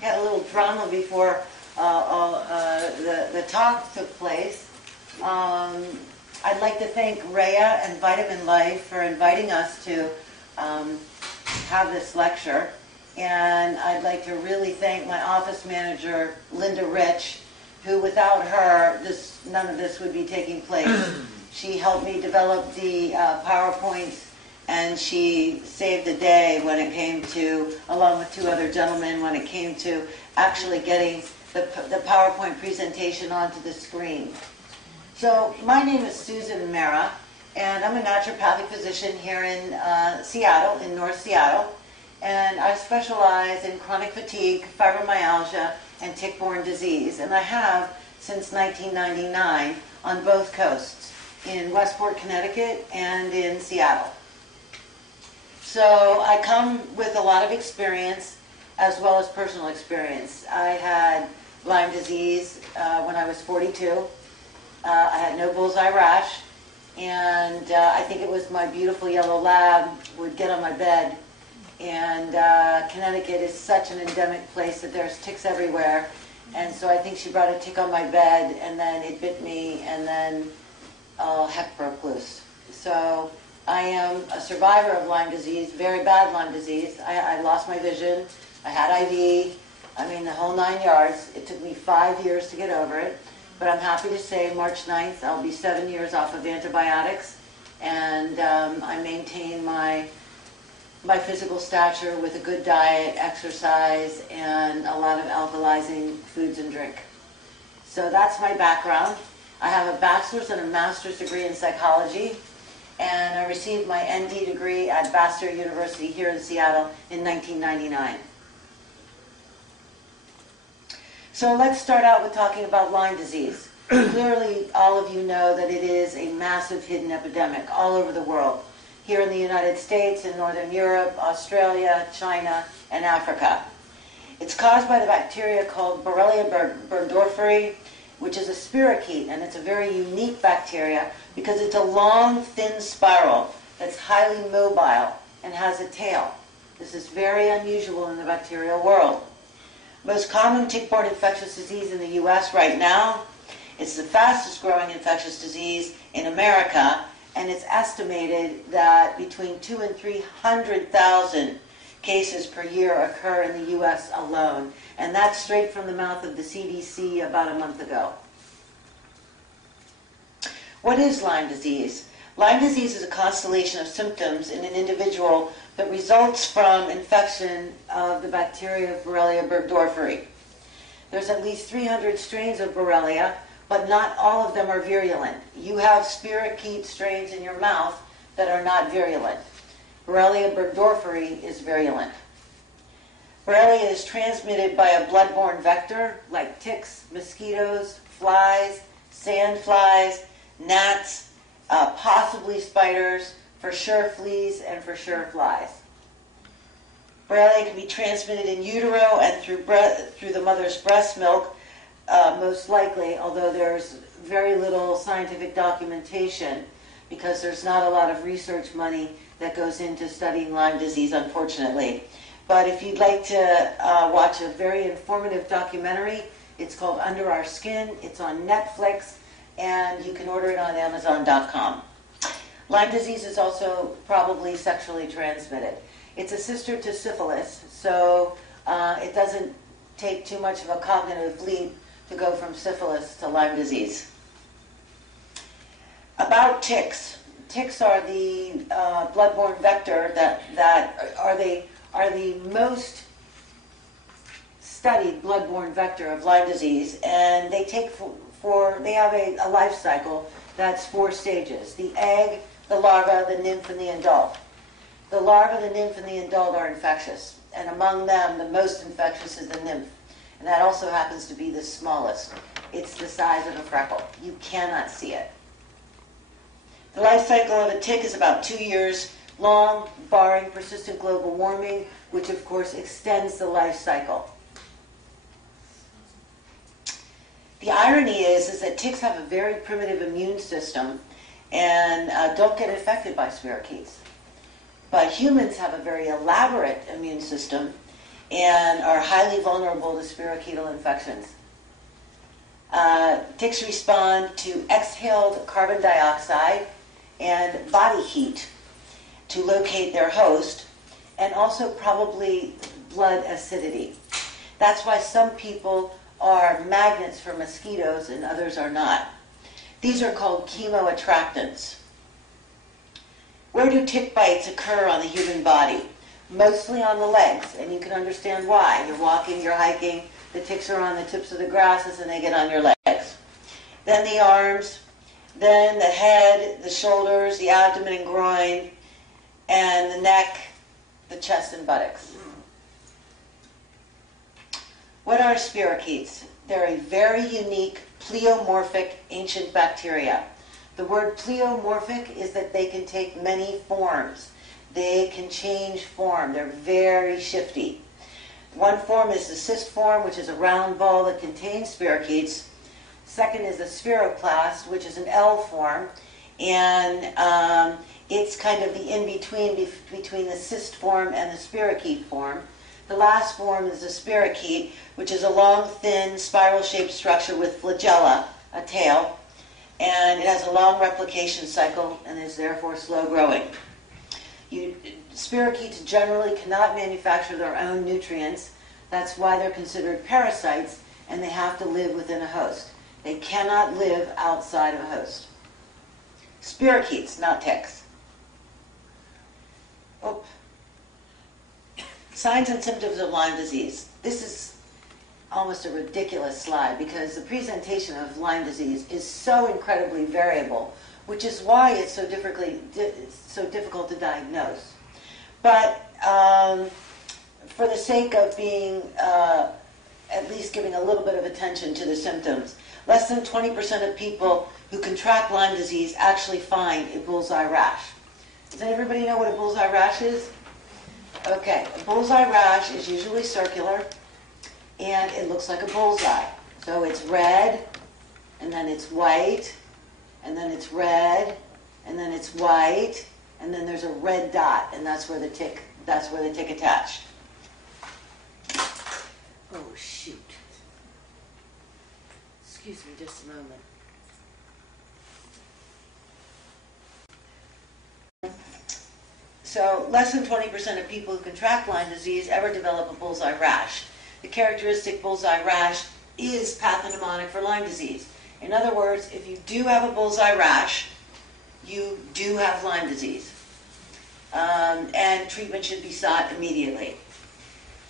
had a little drama before the talk took place. I'd like to thank Rhea and Vitamin Life for inviting us to have this lecture. And I'd like to really thank my office manager, Linda Rich, who without her, none of this would be taking place. She helped me develop the PowerPoints, and she saved the day when it came to, along with two other gentlemen, when it came to actually getting the PowerPoint presentation onto the screen. So my name is Susan Marra, and I'm a naturopathic physician here in Seattle, in North Seattle. And I specialize in chronic fatigue, fibromyalgia, and tick-borne disease. And I have since 1999 on both coasts, in Westport, Connecticut, and in Seattle. So I come with a lot of experience as well as personal experience. I had Lyme disease when I was 42. I had no bullseye rash, and I think it was my beautiful yellow lab would get on my bed. And Connecticut is such an endemic place that there's ticks everywhere. And so I think she brought a tick on my bed, and then it bit me, and then heck broke loose. So I am a survivor of Lyme disease, very bad Lyme disease. I lost my vision. I had IV. I mean, the whole 9 yards. It took me 5 years to get over it. But I'm happy to say March 9th, I'll be 7 years off of antibiotics. And I maintain my physical stature with a good diet, exercise, and a lot of alkalizing foods and drink. So that's my background. I have a bachelor's and a master's degree in psychology, and I received my ND degree at Vassar University here in Seattle in 1999. So let's start out with talking about Lyme disease. Clearly, all of you know that it is a massive hidden epidemic all over the world. Here in the United States, in Northern Europe, Australia, China, and Africa. It's caused by the bacteria called Borrelia burgdorferi, which is a spirochete, and it's a very unique bacteria because it's a long, thin spiral that's highly mobile and has a tail. This is very unusual in the bacterial world. Most common tick-borne infectious disease in the U.S. right now. It's the fastest growing infectious disease in America, and it's estimated that between 200,000 and 300,000 cases per year occur in the U.S. alone. And that's straight from the mouth of the CDC about a month ago. What is Lyme disease? Lyme disease is a constellation of symptoms in an individual that results from infection of the bacteria Borrelia burgdorferi. There's at least 300 strains of Borrelia, but not all of them are virulent. You have spirochete strains in your mouth that are not virulent. Borrelia burgdorferi is virulent. Borrelia is transmitted by a blood-borne vector like ticks, mosquitoes, flies, sandflies, gnats, possibly spiders, for sure fleas, and for sure flies. Borrelia can be transmitted in utero and through the mother's breast milk, most likely, although there's very little scientific documentation because there's not a lot of research money that goes into studying Lyme disease, unfortunately. But if you'd like to watch a very informative documentary, it's called Under Our Skin. It's on Netflix, and you can order it on Amazon.com. Lyme disease is also probably sexually transmitted. It's a sister to syphilis, so it doesn't take too much of a cognitive leap to go from syphilis to Lyme disease. About ticks. Ticks are the blood-borne vector that are the most studied blood-borne vector of Lyme disease, and they they have a life cycle that's 4 stages: the egg, the larva, the nymph, and the adult. The larva, the nymph, and the adult are infectious, and among them, the most infectious is the nymph. And that also happens to be the smallest. It's the size of a freckle. You cannot see it. The life cycle of a tick is about 2 years long, barring persistent global warming, which of course extends the life cycle. The irony is that ticks have a very primitive immune system and don't get infected by spirochetes. But humans have a very elaborate immune system, and are highly vulnerable to spirochetal infections. Ticks respond to exhaled carbon dioxide and body heat to locate their host, and also probably blood acidity. That's why some people are magnets for mosquitoes and others are not. These are called chemoattractants. Where do tick bites occur on the human body? Mostly on the legs, and you can understand why. You're walking, you're hiking, the ticks are on the tips of the grasses and they get on your legs. Then the arms, then the head, the shoulders, the abdomen and groin, and the neck, the chest and buttocks. What are spirochetes? They're a very unique pleomorphic ancient bacteria. The word pleomorphic is that they can take many forms. They can change form. They're very shifty. One form is the cyst form, which is a round ball that contains spirochetes. Second is the spheroplast, which is an L form, and it's kind of the in-between between the cyst form and the spirochete form. The last form is the spirochete, which is a long, thin, spiral-shaped structure with flagella, a tail, and it has a long replication cycle and is therefore slow-growing. Spirochetes generally cannot manufacture their own nutrients. That's why they're considered parasites, and they have to live within a host. They cannot live outside of a host. Spirochetes, not ticks. Oh. Signs and symptoms of Lyme disease. This is almost a ridiculous slide because the presentation of Lyme disease is so incredibly variable, which is why it's so difficult to diagnose. But for the sake of being at least giving a little bit of attention to the symptoms, less than 20% of people who contract Lyme disease actually find a bullseye rash. Does everybody know what a bullseye rash is? Okay, a bullseye rash is usually circular, and it looks like a bullseye. So it's red, and then it's white, and then it's red, and then it's white, and then there's a red dot, and that's where the tick attached. Oh shoot! Excuse me, just a moment. So less than 20% of people who contract Lyme disease ever develop a bullseye rash. The characteristic bullseye rash is pathognomonic for Lyme disease. In other words, if you do have a bullseye rash, you do have Lyme disease. And treatment should be sought immediately.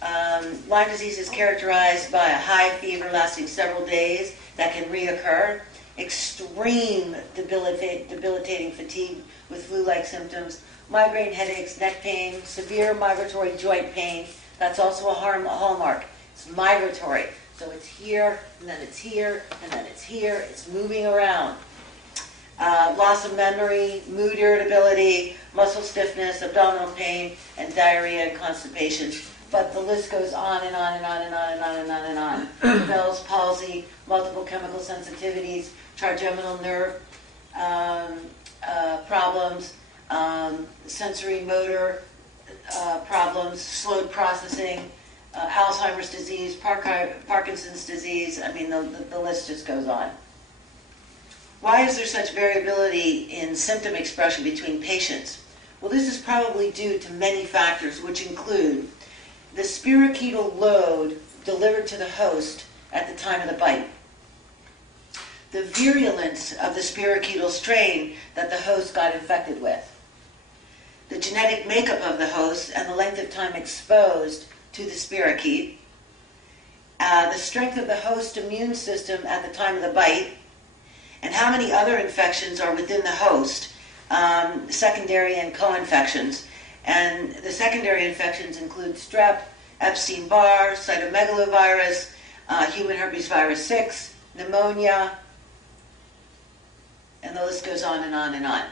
Lyme disease is characterized by a high fever lasting several days that can reoccur, extreme debilitating fatigue with flu-like symptoms, migraine headaches, neck pain, severe migratory joint pain. That's also a hallmark. It's migratory. So it's here, and then it's here, and then it's here. It's moving around. Loss of memory, mood irritability, muscle stiffness, abdominal pain, and diarrhea and constipation. But the list goes on and on and on and on and on and on and on. Bell's palsy, multiple chemical sensitivities, trigeminal nerve problems, sensory motor problems, slowed processing, Alzheimer's disease, Parkinson's disease. I mean, the list just goes on. Why is there such variability in symptom expression between patients? Well, this is probably due to many factors, which include the spirochetal load delivered to the host at the time of the bite, the virulence of the spirochetal strain that the host got infected with, the genetic makeup of the host and the length of time exposed to the spirochete, the strength of the host immune system at the time of the bite, and how many other infections are within the host, secondary and co-infections. And the secondary infections include strep, Epstein-Barr, cytomegalovirus, human herpes virus 6, pneumonia, and the list goes on and on and on.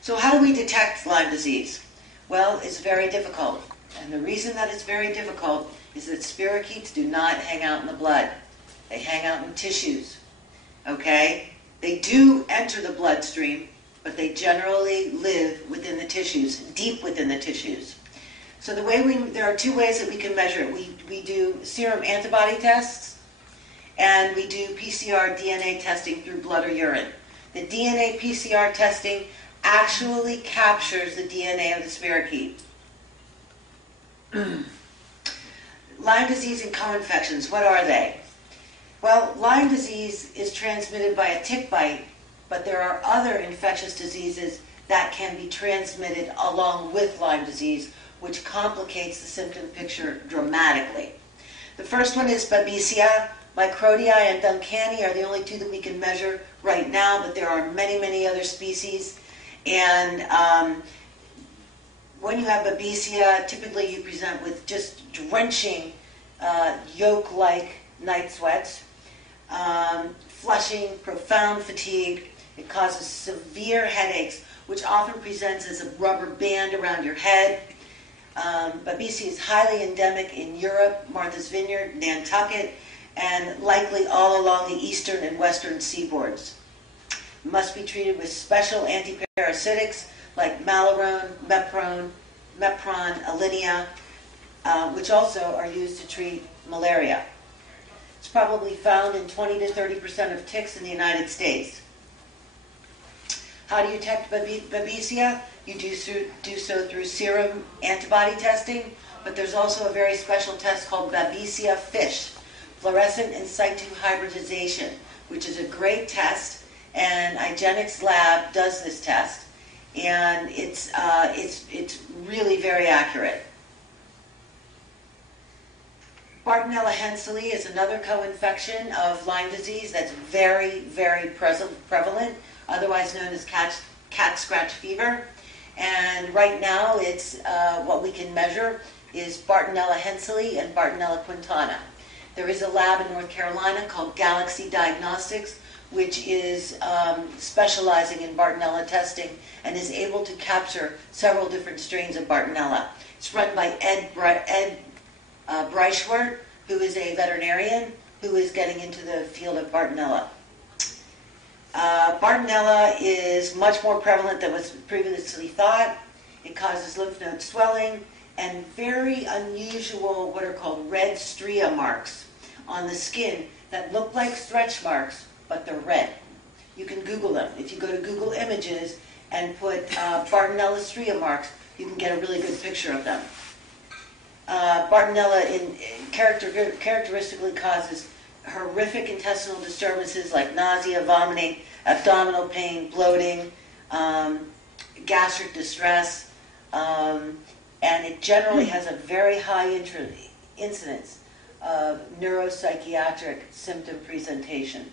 So how do we detect Lyme disease? Well, it's very difficult. And the reason that it's very difficult is that spirochetes do not hang out in the blood. They hang out in tissues. Okay? They do enter the bloodstream, but they generally live within the tissues, deep within the tissues. So there are two ways that we can measure it. We do serum antibody tests, and we do PCR DNA testing through blood or urine. The DNA PCR testing actually captures the DNA of the spirochete. Lyme disease and co-infections, what are they? Well, Lyme disease is transmitted by a tick bite, but there are other infectious diseases that can be transmitted along with Lyme disease, which complicates the symptom picture dramatically. The first one is Babesia. Microtii and Duncani are the only two that we can measure right now, but there are many, many other species. And when you have Babesia, typically you present with just drenching yolk-like night sweats, flushing, profound fatigue. It causes severe headaches, which often presents as a rubber band around your head. Babesia is highly endemic in Europe, Martha's Vineyard, Nantucket, and likely all along the eastern and western seaboards. It must be treated with special antiparasitics like Malarone, Mepron, Alinea, which also are used to treat malaria. It's probably found in 20 to 30% of ticks in the United States. How do you detect Babesia? You do so through serum antibody testing, but there's also a very special test called Babesia FISH, fluorescent in situ hybridization, which is a great test, and IGeneX lab does this test, and it's really very accurate. Bartonella henselae is another co-infection of Lyme disease that's very, very prevalent, otherwise known as cat scratch fever. And right now, it's what we can measure is Bartonella henselae and Bartonella quintana. There is a lab in North Carolina called Galaxy Diagnostics, which is specializing in Bartonella testing and is able to capture several different strains of Bartonella. It's run by Ed Breichwart, who is a veterinarian who is getting into the field of Bartonella. Bartonella is much more prevalent than was previously thought. It causes lymph node swelling and very unusual what are called red stria marks on the skin that look like stretch marks, but they're red. You can Google them. If you go to Google Images and put Bartonella stria marks, you can get a really good picture of them. Bartonella characteristically causes horrific intestinal disturbances like nausea, vomiting, abdominal pain, bloating, gastric distress, and it generally has a very high incidence of neuropsychiatric symptom presentation.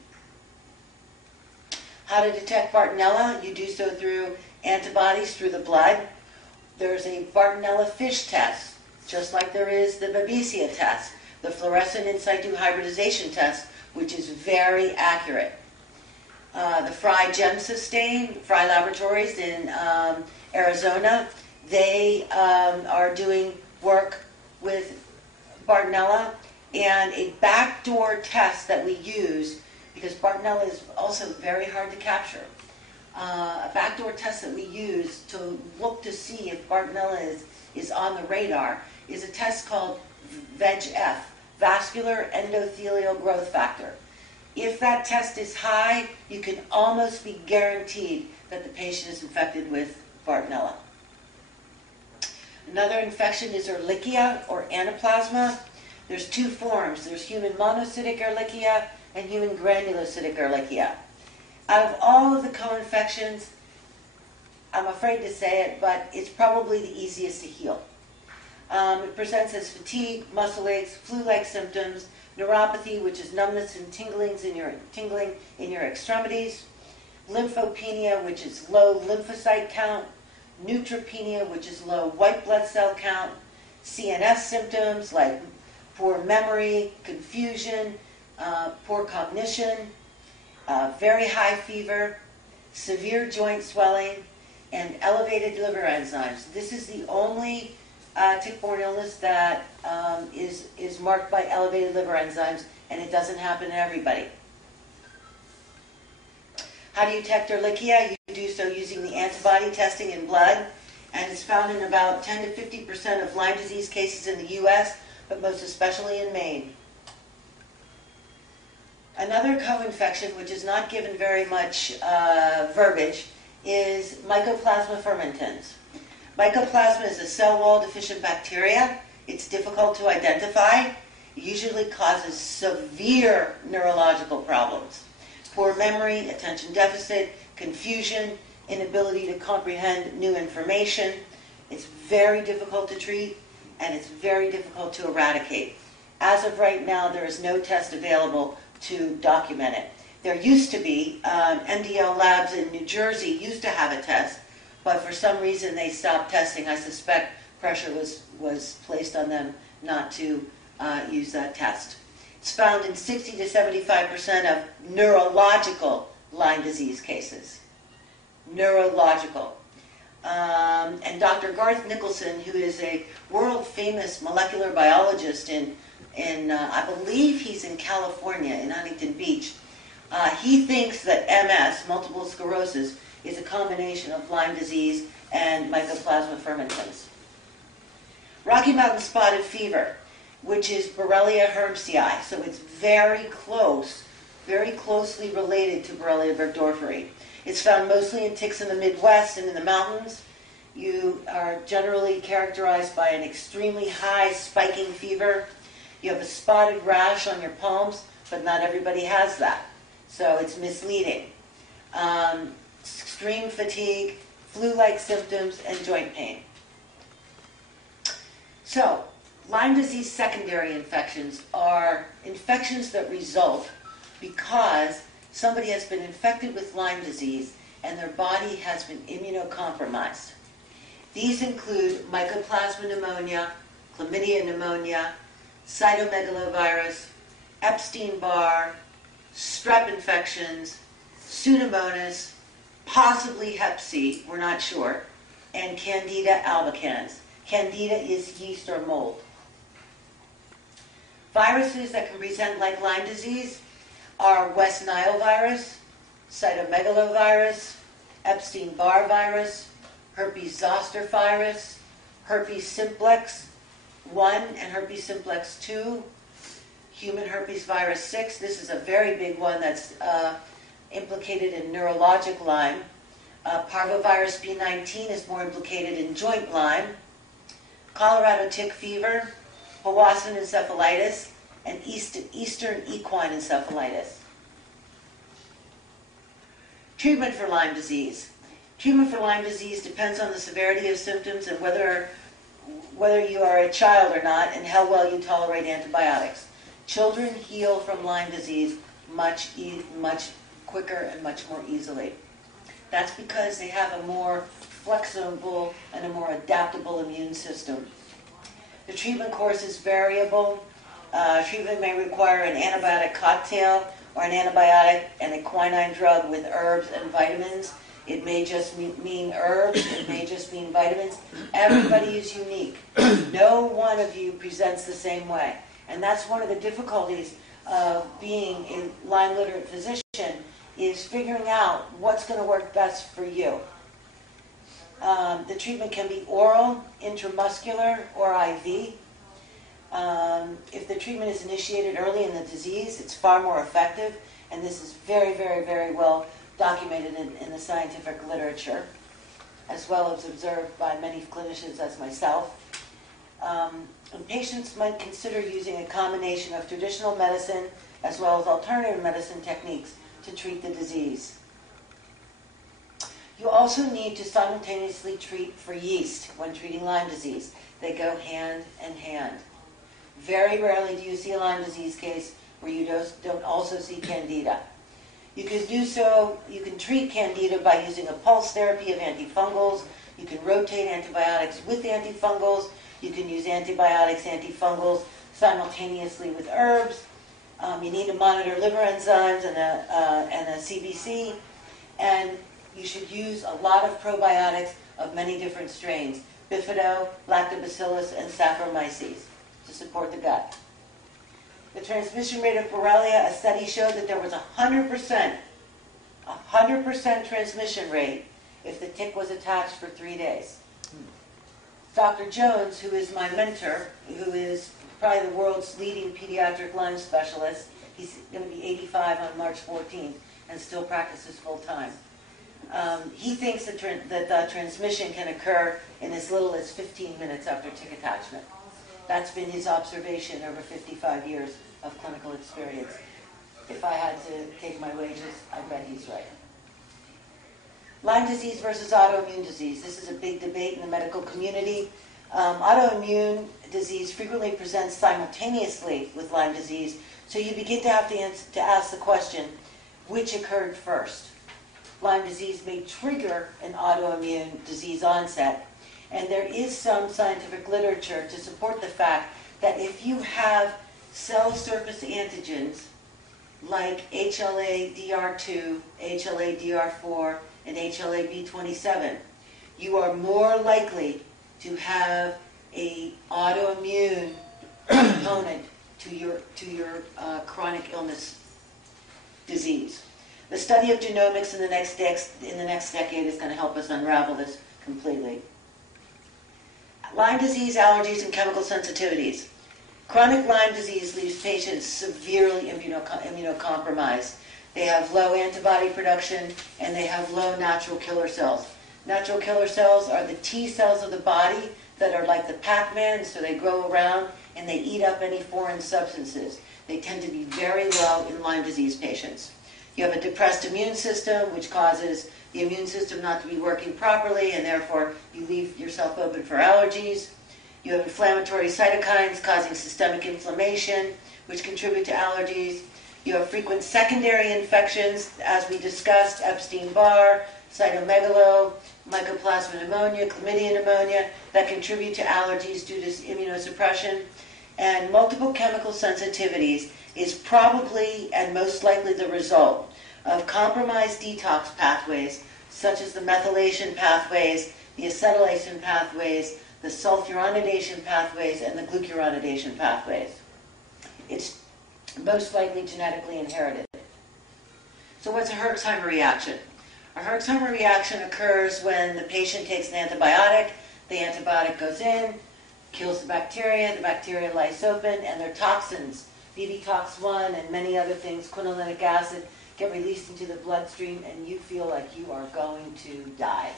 How to detect Bartonella? You do so through antibodies through the blood. There's a Bartonella FISH test, just like there is the Babesia test, the fluorescent in situ hybridization test, which is very accurate. The Fry Gemsystain, Fry Laboratories in Arizona, they are doing work with Bartonella, and a backdoor test that we use, because Bartonella is also very hard to capture. A backdoor test that we use to look to see if Bartonella is on the radar is a test called VEGF, Vascular Endothelial Growth Factor. If that test is high, you can almost be guaranteed that the patient is infected with Bartonella. Another infection is Ehrlichia or Anaplasma. There's two forms. There's human monocytic Ehrlichia and human granulocytic Ehrlichia. Out of all of the co-infections, I'm afraid to say it, but it's probably the easiest to heal. It presents as fatigue, muscle aches, flu-like symptoms, neuropathy, which is numbness and tingling in your extremities, lymphopenia, which is low lymphocyte count, neutropenia, which is low white blood cell count, CNS symptoms like poor memory, confusion, poor cognition, very high fever, severe joint swelling, and elevated liver enzymes. This is the only tick-borne illness that is marked by elevated liver enzymes, and it doesn't happen to everybody. How do you detect Ehrlichia? You do so using the antibody testing in blood, and it's found in about 10 to 50% of Lyme disease cases in the U.S., but most especially in Maine. Another co-infection, which is not given very much verbiage, is Mycoplasma fermentans. Mycoplasma is a cell wall deficient bacteria. It's difficult to identify. It usually causes severe neurological problems. Poor memory, attention deficit, confusion, inability to comprehend new information. It's very difficult to treat, and it's very difficult to eradicate. As of right now, there is no test available to document it. There used to be, MDL Labs in New Jersey used to have a test, but for some reason they stopped testing. I suspect pressure was placed on them not to use that test. It's found in 60 to 75% of neurological Lyme disease cases. Neurological. And Dr. Garth Nicholson, who is a world-famous molecular biologist in I believe he's in California, in Huntington Beach, he thinks that MS, multiple sclerosis, is a combination of Lyme disease and Mycoplasma fermentans. Rocky Mountain spotted fever, which is Borrelia hermsii, so it's very closely related to Borrelia burgdorferi. It's found mostly in ticks in the Midwest and in the mountains. You are generally characterized by an extremely high spiking fever. You have a spotted rash on your palms, but not everybody has that, so it's misleading. Extreme fatigue, flu-like symptoms, and joint pain. So, Lyme disease secondary infections are infections that result because somebody has been infected with Lyme disease and their body has been immunocompromised. These include Mycoplasma pneumonia, Chlamydia pneumonia, cytomegalovirus, Epstein-Barr, strep infections, Pseudomonas, possibly Hep C, we're not sure, and Candida albicans. Candida is yeast or mold. Viruses that can present like Lyme disease are West Nile virus, cytomegalovirus, Epstein-Barr virus, herpes zoster virus, herpes simplex 1 and herpes simplex 2, human herpes virus 6. This is a very big one that's implicated in neurologic Lyme. Parvovirus B19 is more implicated in joint Lyme. Colorado tick fever, Powassan encephalitis, and Eastern equine encephalitis. Treatment for Lyme disease. Treatment for Lyme disease depends on the severity of symptoms and whether you are a child or not, and how well you tolerate antibiotics. Children heal from Lyme disease much quicker and much more easily. That's because they have a more flexible and a more adaptable immune system. The treatment course is variable. Treatment may require an antibiotic cocktail or an antibiotic and a quinine drug with herbs and vitamins. It may just mean herbs, it may just mean vitamins. Everybody is unique. No one of you presents the same way. And that's one of the difficulties of being a Lyme literate physician, is figuring out what's going to work best for you. The treatment can be oral, intramuscular, or IV. If the treatment is initiated early in the disease, it's far more effective, and this is very, very, very well documented in the scientific literature, as well as observed by many clinicians as myself. And patients might consider using a combination of traditional medicine as well as alternative medicine techniques to treat the disease. You also need to simultaneously treat for yeast when treating Lyme disease. They go hand in hand. Very rarely do you see a Lyme disease case where you don't also see Candida. You can do so, you can treat Candida by using a pulse therapy of antifungals. You can rotate antibiotics with antifungals. You can use antibiotics, antifungals simultaneously with herbs. You need to monitor liver enzymes and a CBC. And you should use a lot of probiotics of many different strains, Bifido, Lactobacillus, and Saccharomyces, to support the gut. The transmission rate of Borrelia, a study showed that there was 100% transmission rate if the tick was attached for 3 days. Dr. Jones, who is my mentor, who is probably the world's leading pediatric Lyme specialist, he's going to be 85 on March 14th and still practices full-time. He thinks that the transmission can occur in as little as 15 minutes after tick attachment. That's been his observation over 55 years of clinical experience. If I had to take my wages, I bet he's right. Lyme disease versus autoimmune disease. This is a big debate in the medical community. Autoimmune disease frequently presents simultaneously with Lyme disease, so you begin to have to ask the question, which occurred first? Lyme disease may trigger an autoimmune disease onset, and there is some scientific literature to support the fact that if you have cell surface antigens like HLA-DR2, HLA-DR4, and HLA-B27, you are more likely to have an autoimmune component to your chronic illness disease. The study of genomics in the next decade is going to help us unravel this completely. Lyme disease, allergies, and chemical sensitivities. Chronic Lyme disease leaves patients severely immunocompromised. They have low antibody production, and they have low natural killer cells. Natural killer cells are the T cells of the body that are like the Pac-Man, so they grow around and they eat up any foreign substances. They tend to be very low in Lyme disease patients. You have a depressed immune system, which causes the immune system not to be working properly, and therefore you leave yourself open for allergies. You have inflammatory cytokines causing systemic inflammation, which contribute to allergies. You have frequent secondary infections, as we discussed, Epstein-Barr, cytomegalo, mycoplasma pneumonia, chlamydia pneumonia, that contribute to allergies due to immunosuppression. And multiple chemical sensitivities is probably and most likely the result of compromised detox pathways, such as the methylation pathways, the acetylation pathways, the sulfuronidation pathways, and the glucuronidation pathways. It's most likely genetically inherited. So what's a Herxheimer reaction? A Herxheimer reaction occurs when the patient takes an antibiotic goes in, kills the bacteria lies open, and their toxins, BB-tox1 and many other things, quinolinic acid, get released into the bloodstream, and you feel like you are going to die.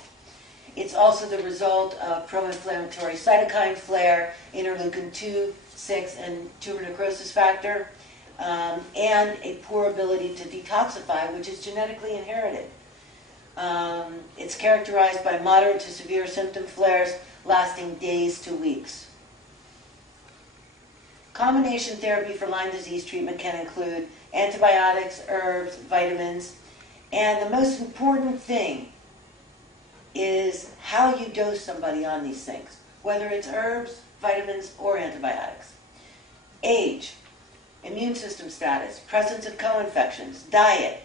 It's also the result of pro-inflammatory cytokine flare, interleukin-2, 6, and tumor necrosis factor, and a poor ability to detoxify, which is genetically inherited. It's characterized by moderate to severe symptom flares lasting days to weeks. Combination therapy for Lyme disease treatment can include antibiotics, herbs, vitamins, and the most important thing is how you dose somebody on these things, whether it's herbs, vitamins, or antibiotics. Age, immune system status, presence of co-infections, diet.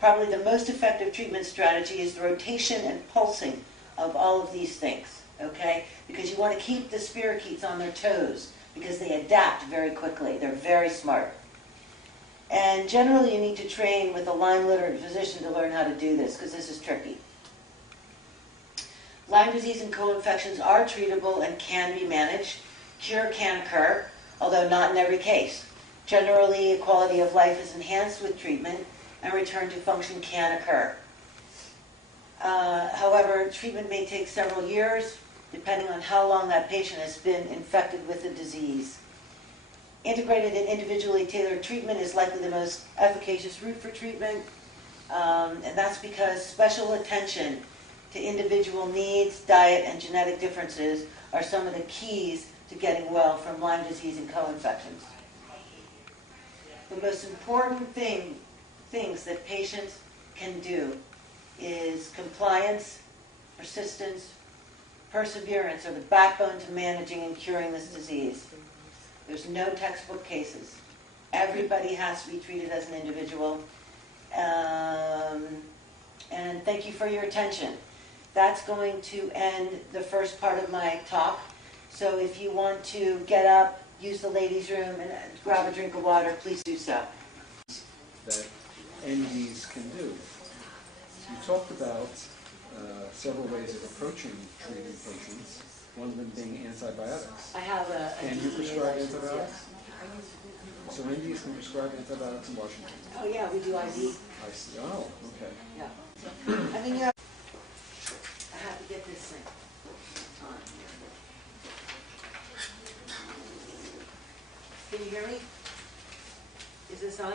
Probably the most effective treatment strategy is the rotation and pulsing of all of these things, okay? Because you want to keep the spirochetes on their toes because they adapt very quickly. They're very smart. And generally you need to train with a Lyme literate physician to learn how to do this because this is tricky. Lyme disease and co-infections are treatable and can be managed. Cure can occur, although not in every case. Generally, quality of life is enhanced with treatment, and return to function can occur. However, treatment may take several years, depending on how long that patient has been infected with the disease. Integrated and individually tailored treatment is likely the most efficacious route for treatment, and that's because special attention to individual needs, diet, and genetic differences are some of the keys to getting well from Lyme disease and co-infections. The most important things that patients can do is compliance, persistence, perseverance are the backbone to managing and curing this disease. There's no textbook cases. Everybody has to be treated as an individual. And thank you for your attention. That's going to end the first part of my talk. So if you want to get up, use the ladies' room, and grab a drink of water, please do so. That NDs can do. You talked about several ways of approaching treating patients. one of them being antibiotics. I have a Can you DEA prescribe license, antibiotics? yes. Syringes can prescribe antibiotics in Washington. Oh, yeah, we do IV. I see. Oh, okay. Yeah. I mean, I have to get this thing on. Can you hear me? Is this on?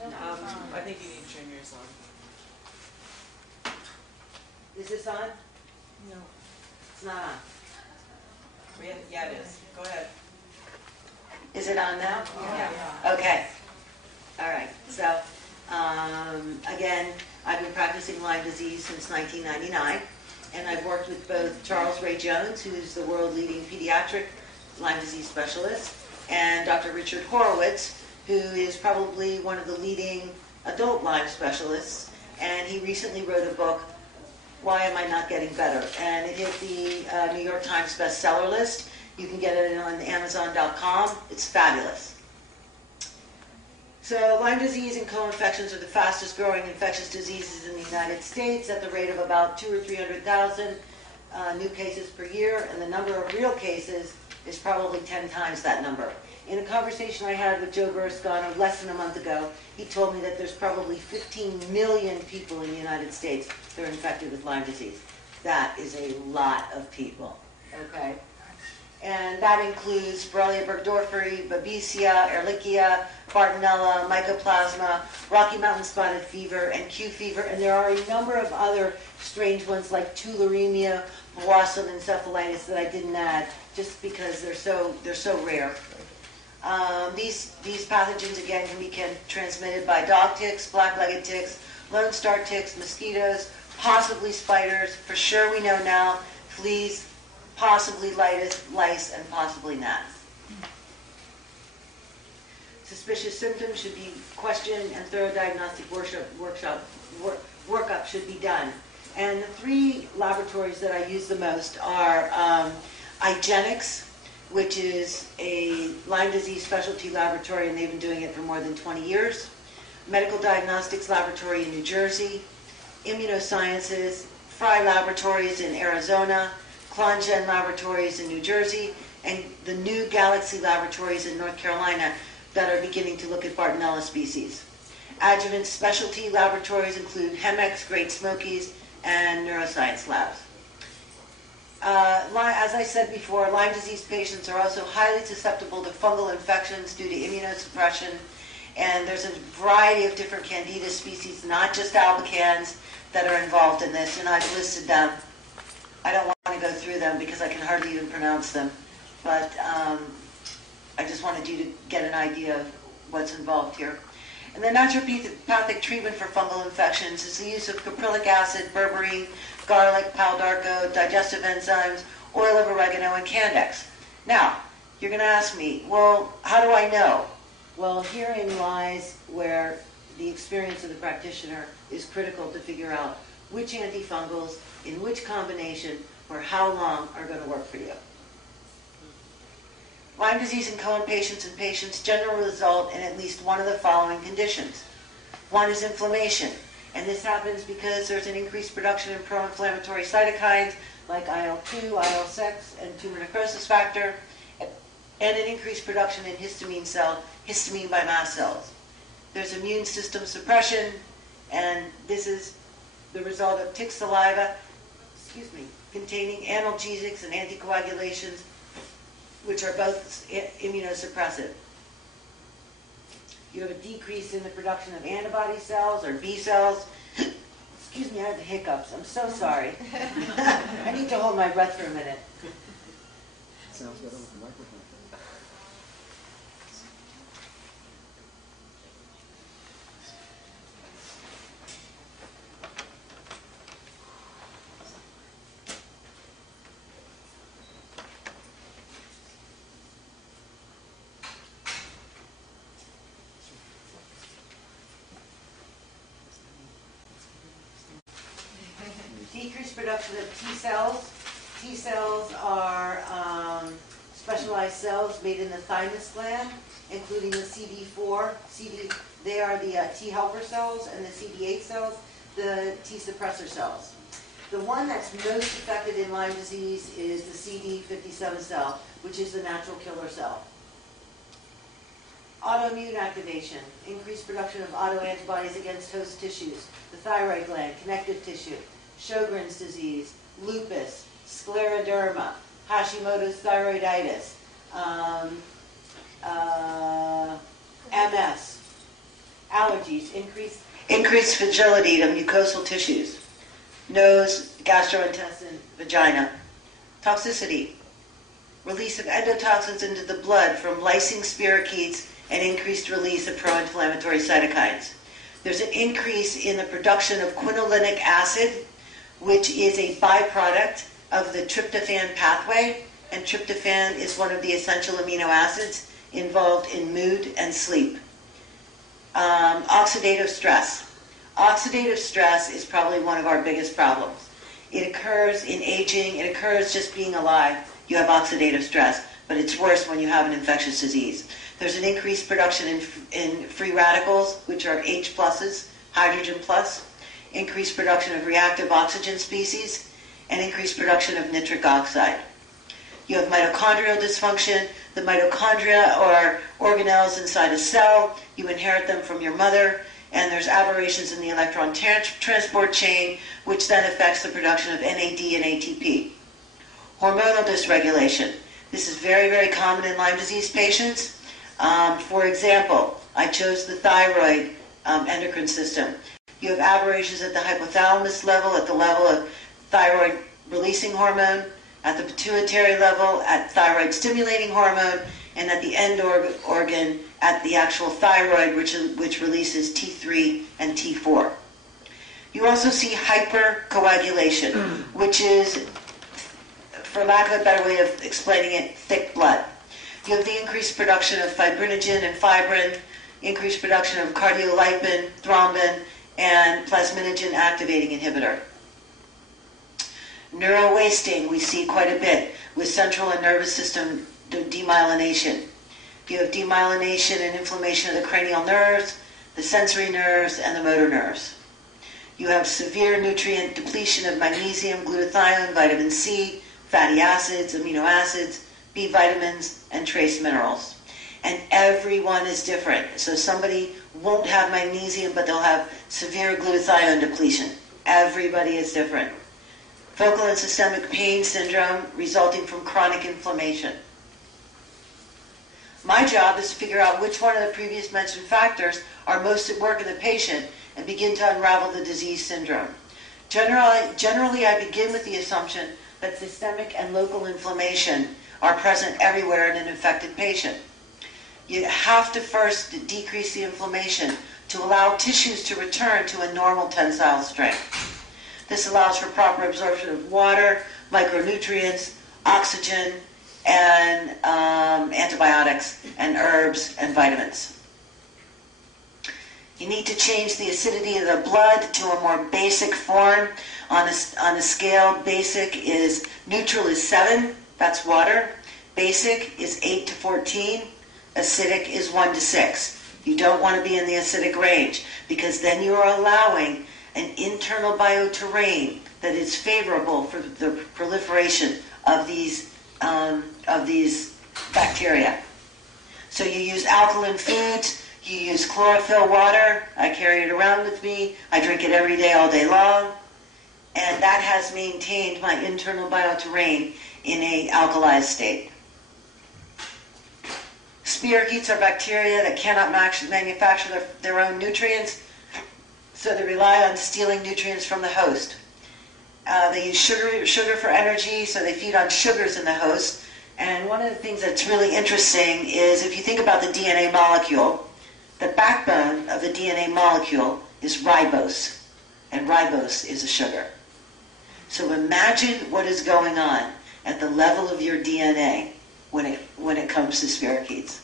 I think you need to turn yours on. Is this on? No. It's not on. Yeah, it is. Go ahead. Is it on now? Yeah. Okay. All right. So, again, I've been practicing Lyme disease since 1999, and I've worked with both Charles Ray Jones, who's the world-leading pediatric Lyme disease specialist, and Dr. Richard Horowitz, who is probably one of the leading adult Lyme specialists, and he recently wrote a book, Why Am I Not Getting Better? And it hit the New York Times bestseller list. You can get it on Amazon.com. It's fabulous. So Lyme disease and co-infections are the fastest growing infectious diseases in the United States at the rate of about 200,000 or 300,000 new cases per year, and the number of real cases is probably 10 times that number. In a conversation I had with Joe Burrascano less than a month ago, he told me that there's probably 15 million people in the United States that are infected with Lyme disease. That is a lot of people, okay? And that includes Borrelia burgdorferi, Babesia, Ehrlichia, Bartonella, Mycoplasma, Rocky Mountain spotted fever, and Q fever. And there are a number of other strange ones like tularemia, Powassan encephalitis that I didn't add just because they're so rare. These pathogens again can be transmitted by dog ticks, black-legged ticks, lone star ticks, mosquitoes, possibly spiders. For sure we know now, fleas, possibly lice, and possibly gnats. Suspicious symptoms should be questioned, and thorough diagnostic workup should be done. And the three laboratories that I use the most are IGeneX, which is a Lyme disease specialty laboratory, and they've been doing it for more than 20 years. Medical Diagnostics Laboratory in New Jersey, Immunosciences, Fry Laboratories in Arizona, Clongen Laboratories in New Jersey, and the new Galaxy Laboratories in North Carolina that are beginning to look at Bartonella species. Adjuvant specialty laboratories include Chemex, Great Smokies, and Neuroscience Labs. As I said before, Lyme disease patients are also highly susceptible to fungal infections due to immunosuppression, and there's a variety of different Candida species, not just albicans, that are involved in this, and I've listed them. I don't want to go through them because I can hardly even pronounce them, but I just wanted you to get an idea of what's involved here. And the naturopathic treatment for fungal infections is the use of caprylic acid, berberine, garlic, pal d'arco, digestive enzymes, oil of oregano, and Candex. Now, you're going to ask me, well, how do I know? Well, herein lies where the experience of the practitioner is critical to figure out which antifungals, in which combination, for how long are going to work for you. Lyme disease in Cohen patients and patients generally result in at least one of the following conditions. One is inflammation, and this happens because there's an increased production of pro-inflammatory cytokines like IL-2, IL-6, and tumor necrosis factor, and an increased production in histamine by mast cells. There's immune system suppression, and this is the result of tick saliva, containing analgesics and anticoagulations, which are both immunosuppressive. You have a decrease in the production of antibody cells or B cells. Excuse me, I have the hiccups. I'm so sorry. I need to hold my breath for a minute. Sounds better with the microphone. Decreased production of T cells. T cells are specialized cells made in the thymus gland, including the CD4. They are the T helper cells, and the CD8 cells, the T suppressor cells. The one that's most affected in Lyme disease is the CD57 cell, which is the natural killer cell. Autoimmune activation, increased production of autoantibodies against host tissues, the thyroid gland, connective tissue, Sjogren's disease, lupus, scleroderma, Hashimoto's thyroiditis, MS, allergies, increased fragility to mucosal tissues, nose, gastrointestinal, vagina, toxicity, release of endotoxins into the blood from lysine spirochetes and increased release of pro-inflammatory cytokines. There's an increase in the production of quinolinic acid, which is a byproduct of the tryptophan pathway, and tryptophan is one of the essential amino acids involved in mood and sleep. Oxidative stress. Oxidative stress is probably one of our biggest problems. It occurs in aging, it occurs just being alive. You have oxidative stress, but it's worse when you have an infectious disease. There's an increased production in free radicals, which are H pluses, hydrogen plus, increased production of reactive oxygen species, and increased production of nitric oxide. You have mitochondrial dysfunction. The mitochondria are organelles inside a cell. You inherit them from your mother, and there's aberrations in the electron transport chain, which then affects the production of NAD and ATP. Hormonal dysregulation. This is very, very common in Lyme disease patients. For example, I chose the thyroid endocrine system. You have aberrations at the hypothalamus level, at the level of thyroid releasing hormone, at the pituitary level, at thyroid stimulating hormone, and at the end organ at the actual thyroid, which releases T3 and T4. You also see hypercoagulation, which is, for lack of a better way of explaining it, thick blood. You have the increased production of fibrinogen and fibrin, increased production of cardiolipin, thrombin, and plasminogen activating inhibitor. Neuro-wasting we see quite a bit with central and nervous system demyelination. You have demyelination and inflammation of the cranial nerves, the sensory nerves, and the motor nerves. You have severe nutrient depletion of magnesium, glutathione, vitamin C, fatty acids, amino acids, B vitamins, and trace minerals. And everyone is different. So somebody won't have magnesium, but they'll have severe glutathione depletion. Everybody is different. Focal and systemic pain syndrome resulting from chronic inflammation. My job is to figure out which one of the previous mentioned factors are most at work in the patient and begin to unravel the disease syndrome. Generally, I begin with the assumption that systemic and local inflammation are present everywhere in an infected patient. You have to first decrease the inflammation to allow tissues to return to a normal tensile strength. This allows for proper absorption of water, micronutrients, oxygen, and antibiotics, and herbs, and vitamins. You need to change the acidity of the blood to a more basic form. On a scale, basic is, neutral is 7, that's water. Basic is 8 to 14. Acidic is 1 to 6. You don't want to be in the acidic range because then you are allowing an internal bioterrain that is favorable for the proliferation of these bacteria. So you use alkaline foods, you use chlorophyll water. I carry it around with me. I drink it every day, all day long. And that has maintained my internal bioterrain in an alkalized state. Spirochetes are bacteria that cannot manufacture their own nutrients, so they rely on stealing nutrients from the host. They use sugar for energy, so they feed on sugars in the host. And one of the things that's really interesting is if you think about the DNA molecule, the backbone of the DNA molecule is ribose, and ribose is a sugar. So imagine what is going on at the level of your DNA when it comes to spirochetes.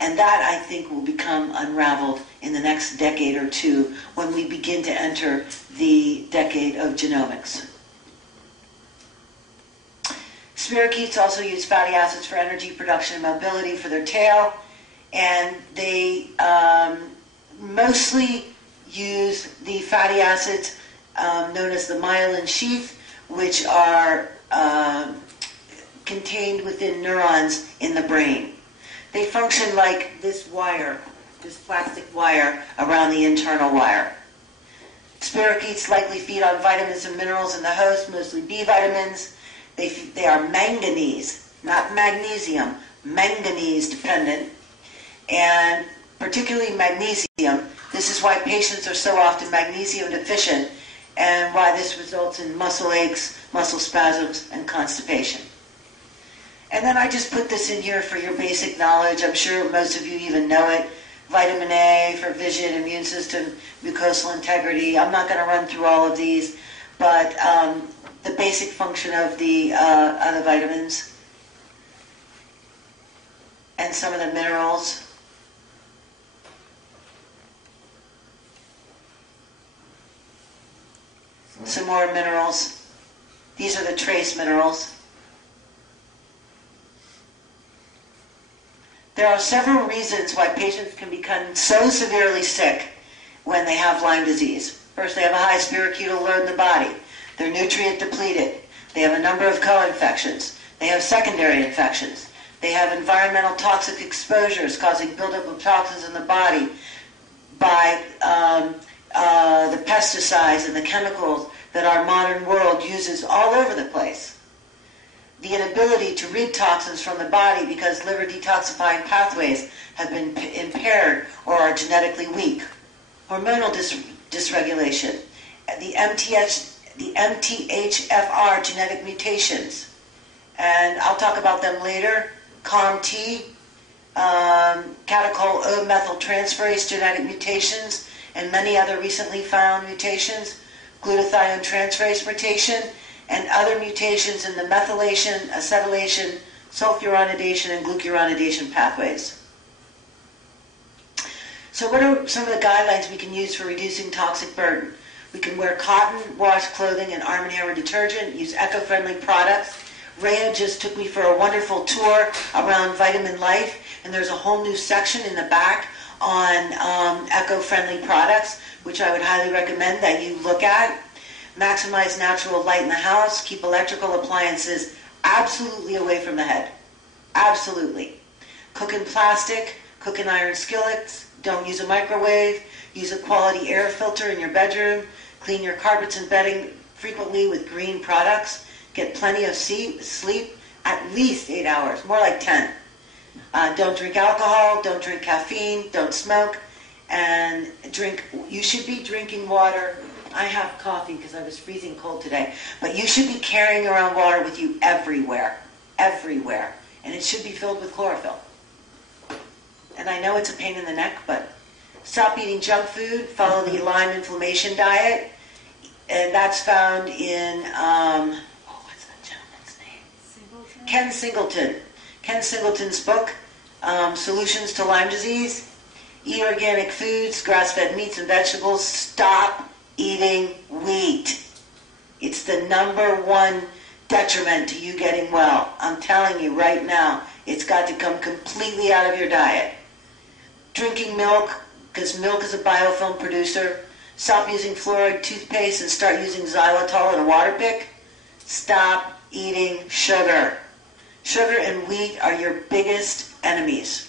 And that, I think, will become unraveled in the next decade or two when we begin to enter the decade of genomics. Spirochetes also use fatty acids for energy production and mobility for their tail, and they mostly use the fatty acids known as the myelin sheath, which are contained within neurons in the brain. They function like this wire, this plastic wire around the internal wire. Spirochetes likely feed on vitamins and minerals in the host, mostly B vitamins. They are manganese, not magnesium, manganese dependent, and particularly magnesium. This is why patients are so often magnesium deficient and why this results in muscle aches, muscle spasms, and constipation. And then I just put this in here for your basic knowledge. I'm sure most of you even know it. Vitamin A for vision, immune system, mucosal integrity. I'm not going to run through all of these, but the basic function of the other vitamins and some of the minerals. Some more minerals. These are the trace minerals. There are several reasons why patients can become so severely sick when they have Lyme disease. First, they have a high spirochetal load in the body. They're nutrient depleted. They have a number of co-infections. They have secondary infections. They have environmental toxic exposures causing buildup of toxins in the body by the pesticides and the chemicals that our modern world uses all over the place. The inability to rid toxins from the body because liver detoxifying pathways have been impaired or are genetically weak. Hormonal dysregulation. The MTHFR genetic mutations. And I'll talk about them later. COMT, catechol O-methyltransferase genetic mutations, and many other recently found mutations. Glutathione transferase mutation, and other mutations in the methylation, acetylation, sulfuronidation, and glucuronidation pathways. So what are some of the guidelines we can use for reducing toxic burden? We can wear cotton, wash clothing, and arm and hammer detergent, use eco-friendly products. Rhea just took me for a wonderful tour around Vitamin Life, and there's a whole new section in the back on eco-friendly products, which I would highly recommend that you look at. Maximize natural light in the house. Keep electrical appliances absolutely away from the head. Absolutely. Cook in plastic. Cook in iron skillets. Don't use a microwave. Use a quality air filter in your bedroom. Clean your carpets and bedding frequently with green products. Get plenty of sleep, at least 8 hours, more like 10. Don't drink alcohol. Don't drink caffeine. Don't smoke. And you should be drinking water. I have coffee because I was freezing cold today. But you should be carrying around water with you everywhere. Everywhere. And it should be filled with chlorophyll. And I know it's a pain in the neck, but stop eating junk food. Follow the Lyme inflammation diet. And that's found in, what's that gentleman's name? Singleton? Ken Singleton. Ken Singleton's book, Solutions to Lyme Disease. Eat organic foods, grass-fed meats and vegetables. Stop eating wheat. It's the number one detriment to you getting well. I'm telling you right now, it's got to come completely out of your diet. Drinking milk, because milk is a biofilm producer. Stop using fluoride toothpaste and start using xylitol in a water pick. Stop eating sugar. Sugar and wheat are your biggest enemies,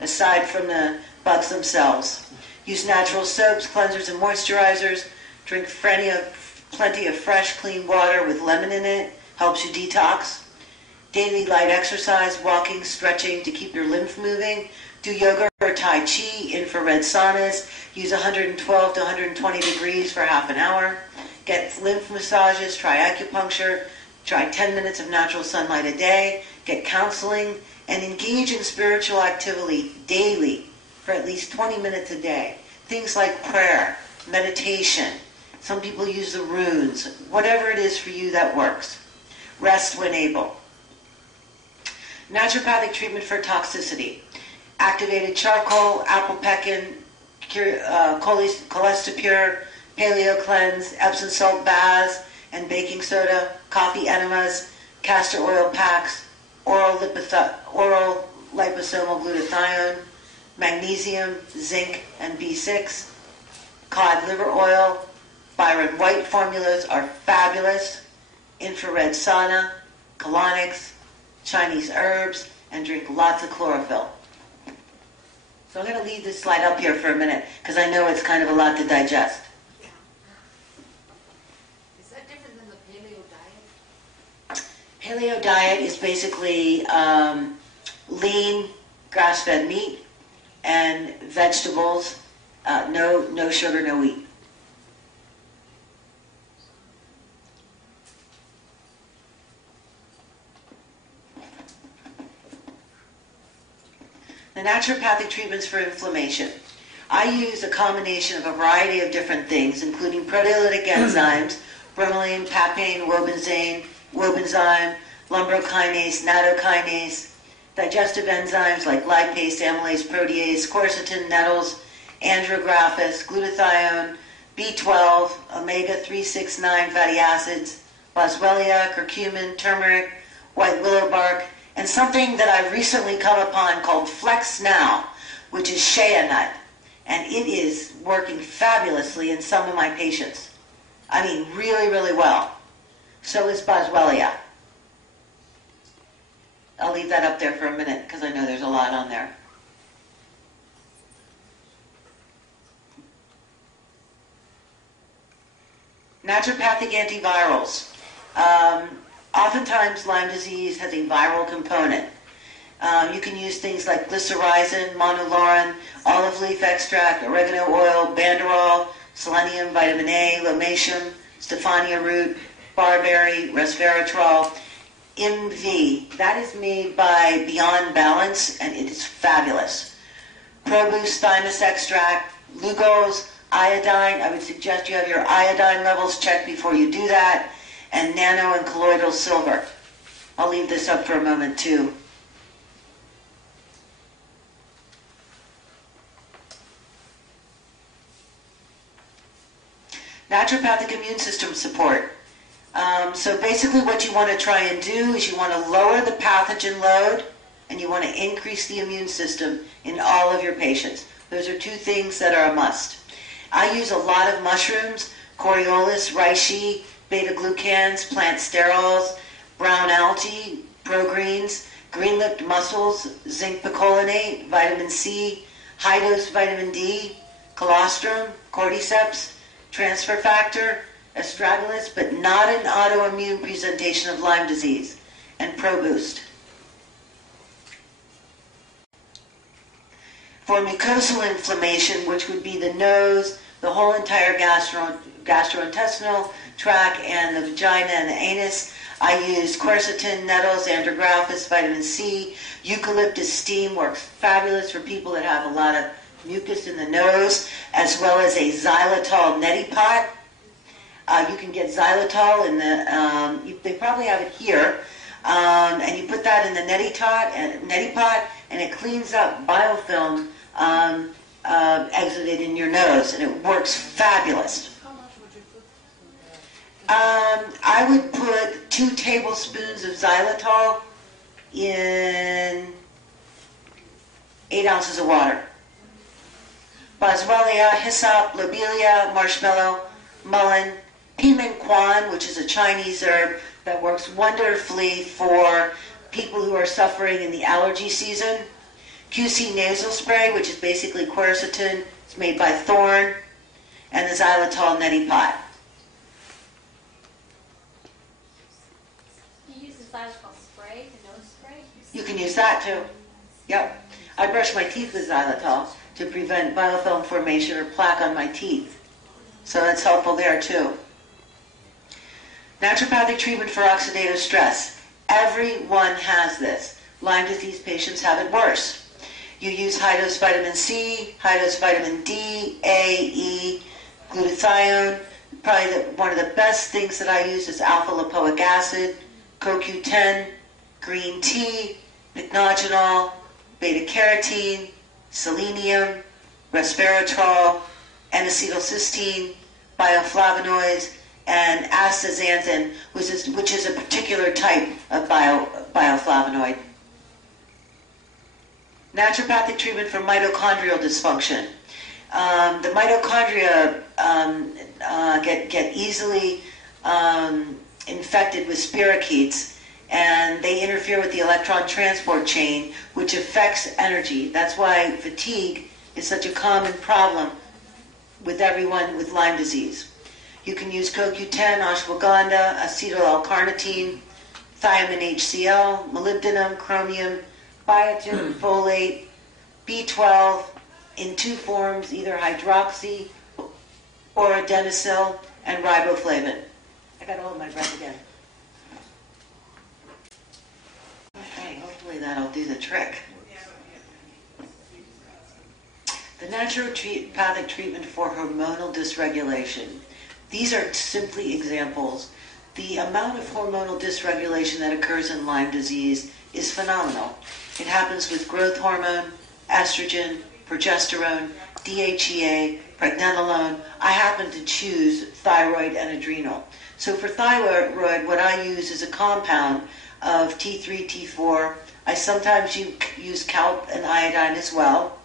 aside from the bugs themselves. Use natural soaps, cleansers, and moisturizers. Drink plenty of fresh, clean water with lemon in it. Helps you detox. Daily light exercise, walking, stretching to keep your lymph moving. Do yoga or Tai Chi, infrared saunas. Use 112 to 120 degrees for half an hour. Get lymph massages, try acupuncture. Try 10 minutes of natural sunlight a day. Get counseling. And engage in spiritual activity daily for at least 20 minutes a day. Things like prayer, meditation. Some people use the runes. Whatever it is for you that works. Rest when able. Naturopathic treatment for toxicity. Activated charcoal, apple pectin, cholestipure, paleo cleanse, Epsom salt baths and baking soda, coffee enemas, castor oil packs, oral liposomal glutathione, magnesium, zinc, and B6, cod liver oil, Byron White formulas are fabulous. Infrared sauna, colonics, Chinese herbs, and drink lots of chlorophyll. So I'm going to leave this slide up here for a minute because I know it's kind of a lot to digest. Is that different than the paleo diet? Paleo diet is basically lean, grass-fed meat and vegetables, no sugar, no wheat. The naturopathic treatments for inflammation. I use a combination of a variety of different things, including proteolytic enzymes, bromelain, papain, wobenzine, lumbrokinase, nattokinase, digestive enzymes like lipase, amylase, protease, quercetin, nettles, andrographis, glutathione, B12, omega-369 fatty acids, boswellia, curcumin, turmeric, white willow bark, and something that I've recently come upon called Flex Now, which is shea nut. And it is working fabulously in some of my patients. I mean, really, really well. So is boswellia. I'll leave that up there for a minute because I know there's a lot on there. Naturopathic antivirals. Oftentimes Lyme disease has a viral component. You can use things like glycyrrhizin, monolaurin, olive leaf extract, oregano oil, banderol, selenium, vitamin A, lomatium, stephania root, barberry, resveratrol, MV. That is made by Beyond Balance, and it is fabulous. Proboost thymus extract, Lugol's, iodine. I would suggest you have your iodine levels checked before you do that, and nano and colloidal silver. I'll leave this up for a moment too. Naturopathic immune system support. So basically what you want to try and do is you want to lower the pathogen load and you want to increase the immune system in all of your patients. Those are two things that are a must. I use a lot of mushrooms, Coriolis, reishi, beta-glucans, plant sterols, brown algae, progreens, green-lipped mussels, zinc picolinate, vitamin C, high-dose vitamin D, colostrum, cordyceps, transfer factor, astragalus, but not an autoimmune presentation of Lyme disease, and ProBoost. For mucosal inflammation, which would be the nose, the whole entire gastrointestinal tract, and the vagina and the anus, I use quercetin, nettles, andrographis, vitamin C. Eucalyptus steam works fabulous for people that have a lot of mucus in the nose, as well as a xylitol neti pot. You can get xylitol in the, they probably have it here, and you put that in the neti pot, and it cleans up biofilm exited in your nose, and it works fabulous. How much would you put? I would put 2 tablespoons of xylitol in 8 ounces of water. Boswellia, hyssop, lobelia, marshmallow, mullein, piment quan, which is a Chinese herb that works wonderfully for people who are suffering in the allergy season. QC nasal spray, which is basically quercetin. It's made by Thorne, and the xylitol neti pot. You use the xylitol spray, the nose spray? You can use that too. Yep. I brush my teeth with xylitol to prevent biofilm formation or plaque on my teeth. So that's helpful there too. Naturopathic treatment for oxidative stress. Everyone has this. Lyme disease patients have it worse. You use high-dose vitamin C, high-dose vitamin D, A, E, glutathione. Probably one of the best things that I use is alpha-lipoic acid, CoQ10, green tea, pycnogenol, beta-carotene, selenium, resveratrol, N-acetylcysteine, bioflavonoids, and astaxanthin, which is a particular type of bioflavonoid. Naturopathic treatment for mitochondrial dysfunction. The mitochondria get easily infected with spirochetes, and they interfere with the electron transport chain, which affects energy. That's why fatigue is such a common problem with everyone with Lyme disease. You can use CoQ10, ashwagandha, acetyl L-carnitine, thiamine HCl, molybdenum, chromium, biotin, folate, B12 in two forms, either hydroxy or adenosine, and riboflavin. I got to hold my breath again. Okay, hopefully that'll do the trick. The naturopathic treatment for hormonal dysregulation. These are simply examples. The amount of hormonal dysregulation that occurs in Lyme disease is phenomenal. It happens with growth hormone, estrogen, progesterone, DHEA, pregnenolone. I happen to choose thyroid and adrenal. So for thyroid, what I use is a compound of T3, T4. I sometimes use calp and iodine as well.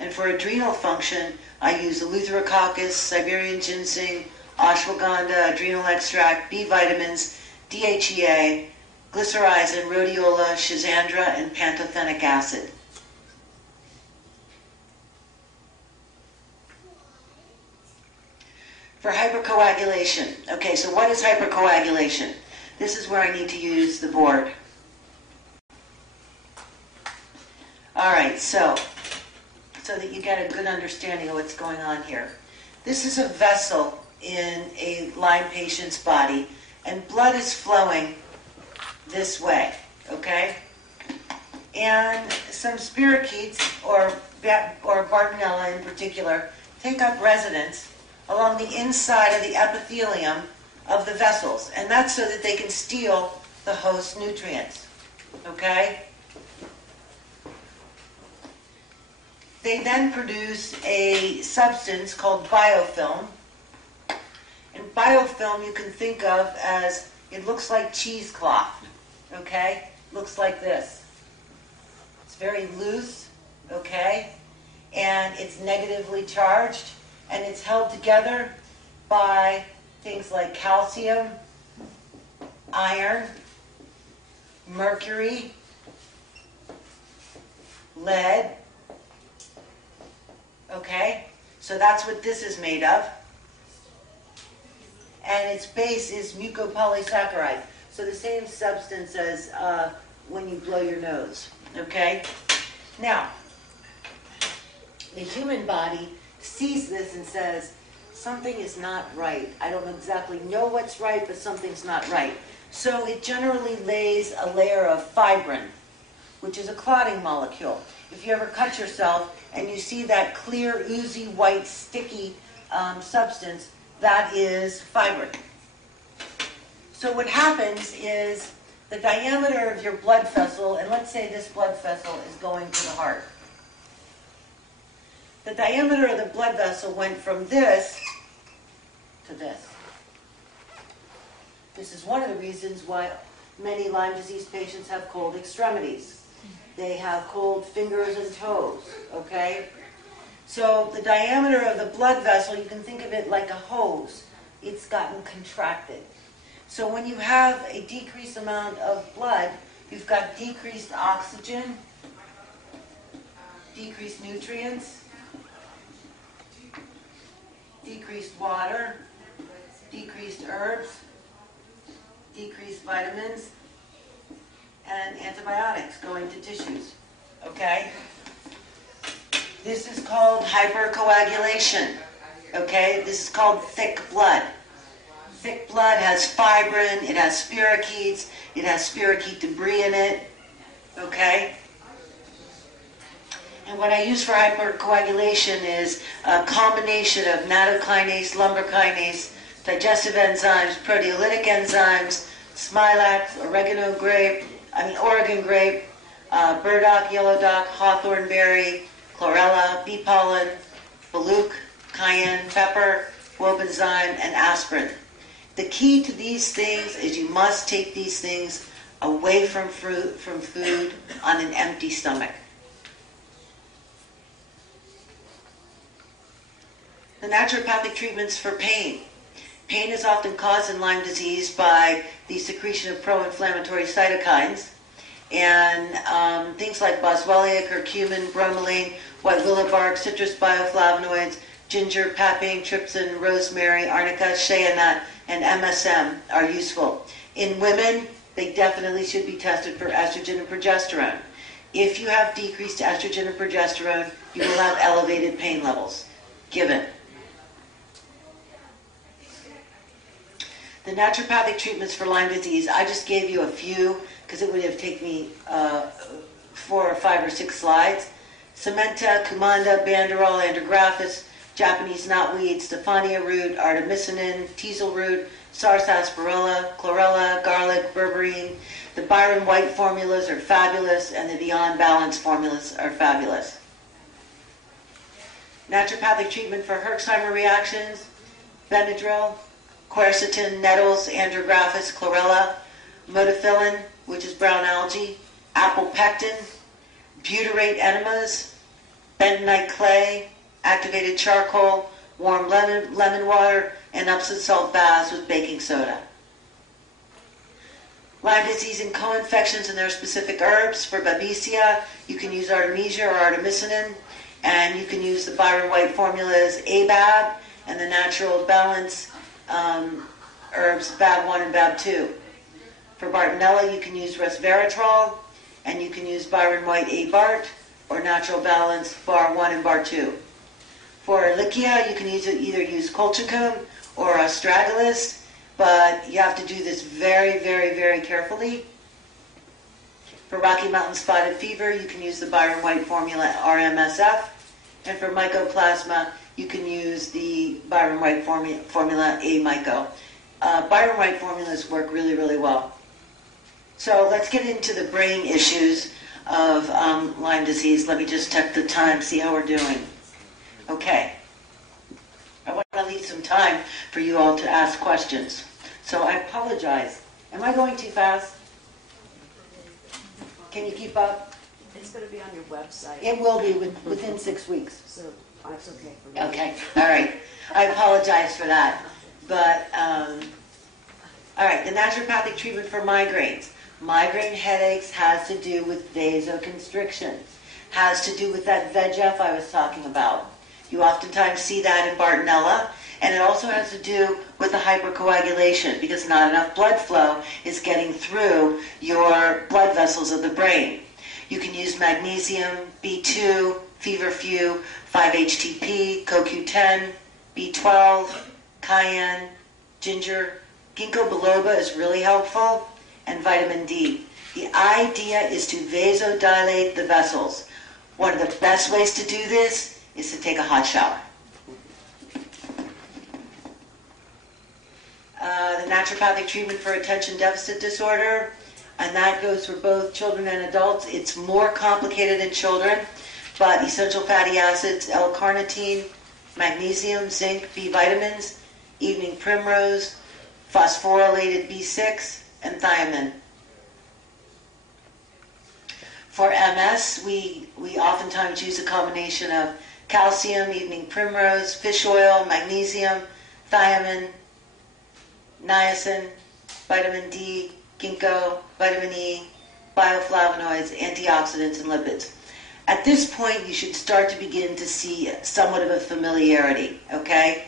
And for adrenal function, I use Eleutherococcus, Siberian ginseng, ashwagandha, adrenal extract, B vitamins, DHEA, glycyrrhizin, rhodiola, schizandra, and pantothenic acid. For hypercoagulation. Okay, so what is hypercoagulation? This is where I need to use the board. All right, so that you get a good understanding of what's going on here. This is a vessel in a Lyme patient's body, and blood is flowing this way, okay? And some spirochetes, or Bartonella in particular, take up residence along the inside of the epithelium of the vessels, and that's so that they can steal the host nutrients, okay? They then produce a substance called biofilm. And biofilm you can think of as, it looks like cheesecloth, okay? Looks like this. It's very loose, okay? And it's negatively charged, and it's held together by things like calcium, iron, mercury, lead. Okay, so that's what this is made of. And its base is mucopolysaccharide. So the same substance as when you blow your nose. Okay? Now, the human body sees this and says, something is not right. I don't exactly know what's right, but something's not right. So it generally lays a layer of fibrin, which is a clotting molecule. If you ever cut yourself and you see that clear, oozy, white, sticky substance, that is fibrin. So what happens is the diameter of your blood vessel, and let's say this blood vessel is going to the heart. The diameter of the blood vessel went from this to this. This is one of the reasons why many Lyme disease patients have cold extremities. They have cold fingers and toes, okay? So the diameter of the blood vessel, you can think of it like a hose. It's gotten contracted. So when you have a decreased amount of blood, you've got decreased oxygen, decreased nutrients, decreased water, decreased herbs, decreased vitamins, and antibiotics going to tissues, okay? This is called hypercoagulation, okay? This is called thick blood. Thick blood has fibrin, it has spirochetes, it has spirochete debris in it, okay? And what I use for hypercoagulation is a combination of nattokinase, lumbric-kinase, digestive enzymes, proteolytic enzymes, smilax, Oregon grape, burdock, yellow dock, hawthorn berry, chlorella, bee pollen, baluch, cayenne pepper, wobenzyme, and aspirin. The key to these things is you must take these things away from food on an empty stomach. The naturopathic treatments for pain. Pain is often caused in Lyme disease by the secretion of pro-inflammatory cytokines, and things like boswellia, curcumin, bromelain, white willow bark, citrus bioflavonoids, ginger, papain, trypsin, rosemary, arnica, shea nut, and MSM are useful. In women, they definitely should be tested for estrogen and progesterone. If you have decreased estrogen and progesterone, you will have elevated pain levels, given. The naturopathic treatments for Lyme disease, I just gave you a few because it would have taken me 4 or 5 or 6 slides. Samenta, Kumanda, Banderol, Andrographis, Japanese knotweed, Stephania root, artemisinin, teasel root, sarsaparilla, chlorella, garlic, berberine. The Byron White formulas are fabulous, and the Beyond Balance formulas are fabulous. Naturopathic treatment for Herxheimer reactions, Benadryl, quercetin, nettles, andrographis, chlorella, modafinil, which is brown algae, apple pectin, butyrate enemas, bentonite clay, activated charcoal, warm lemon water, and Epsom salt baths with baking soda. Lyme disease and co-infections and their specific herbs. For babesia, you can use artemisia or artemisinin, and you can use the Byron White formulas ABAB and the Natural Balance herbs BAB1 and BAB2. For Bartonella, you can use resveratrol, and you can use Byron White A-Bart or Natural Balance BAR1 and BAR2. For Ehrlichia, you can either use colchicum or astragalus, but you have to do this very, very, very carefully. For Rocky Mountain Spotted Fever, you can use the Byron White formula RMSF, and for Mycoplasma, you can use the Byron White formula A-Myco. Byron White formulas work really, really well. So let's get into the brain issues of Lyme disease. Let me just check the time, see how we're doing. Okay. I want to leave some time for you all to ask questions. So I apologize. Am I going too fast? Can you keep up? It's going to be on your website. It will be within 6 weeks. So that's okay for me. Okay, all right. I apologize for that. But, all right, the naturopathic treatment for migraines. Migraine headaches has to do with vasoconstriction, has to do with that VEGF I was talking about. You oftentimes see that in Bartonella, and it also has to do with the hypercoagulation because not enough blood flow is getting through your blood vessels of the brain. You can use magnesium, B2, feverfew, 5-HTP, CoQ10, B12, cayenne, ginger. Ginkgo biloba is really helpful, and vitamin D. The idea is to vasodilate the vessels. One of the best ways to do this is to take a hot shower. The naturopathic treatment for attention deficit disorder, and that goes for both children and adults. It's more complicated in children, but essential fatty acids, L-carnitine, magnesium, zinc, B vitamins, evening primrose, phosphorylated B6, and thiamine. For MS, we oftentimes use a combination of calcium, evening primrose, fish oil, magnesium, thiamine, niacin, vitamin D, ginkgo, vitamin E, bioflavonoids, antioxidants, and lipids. At this point, you should start to begin to see somewhat of a familiarity, okay?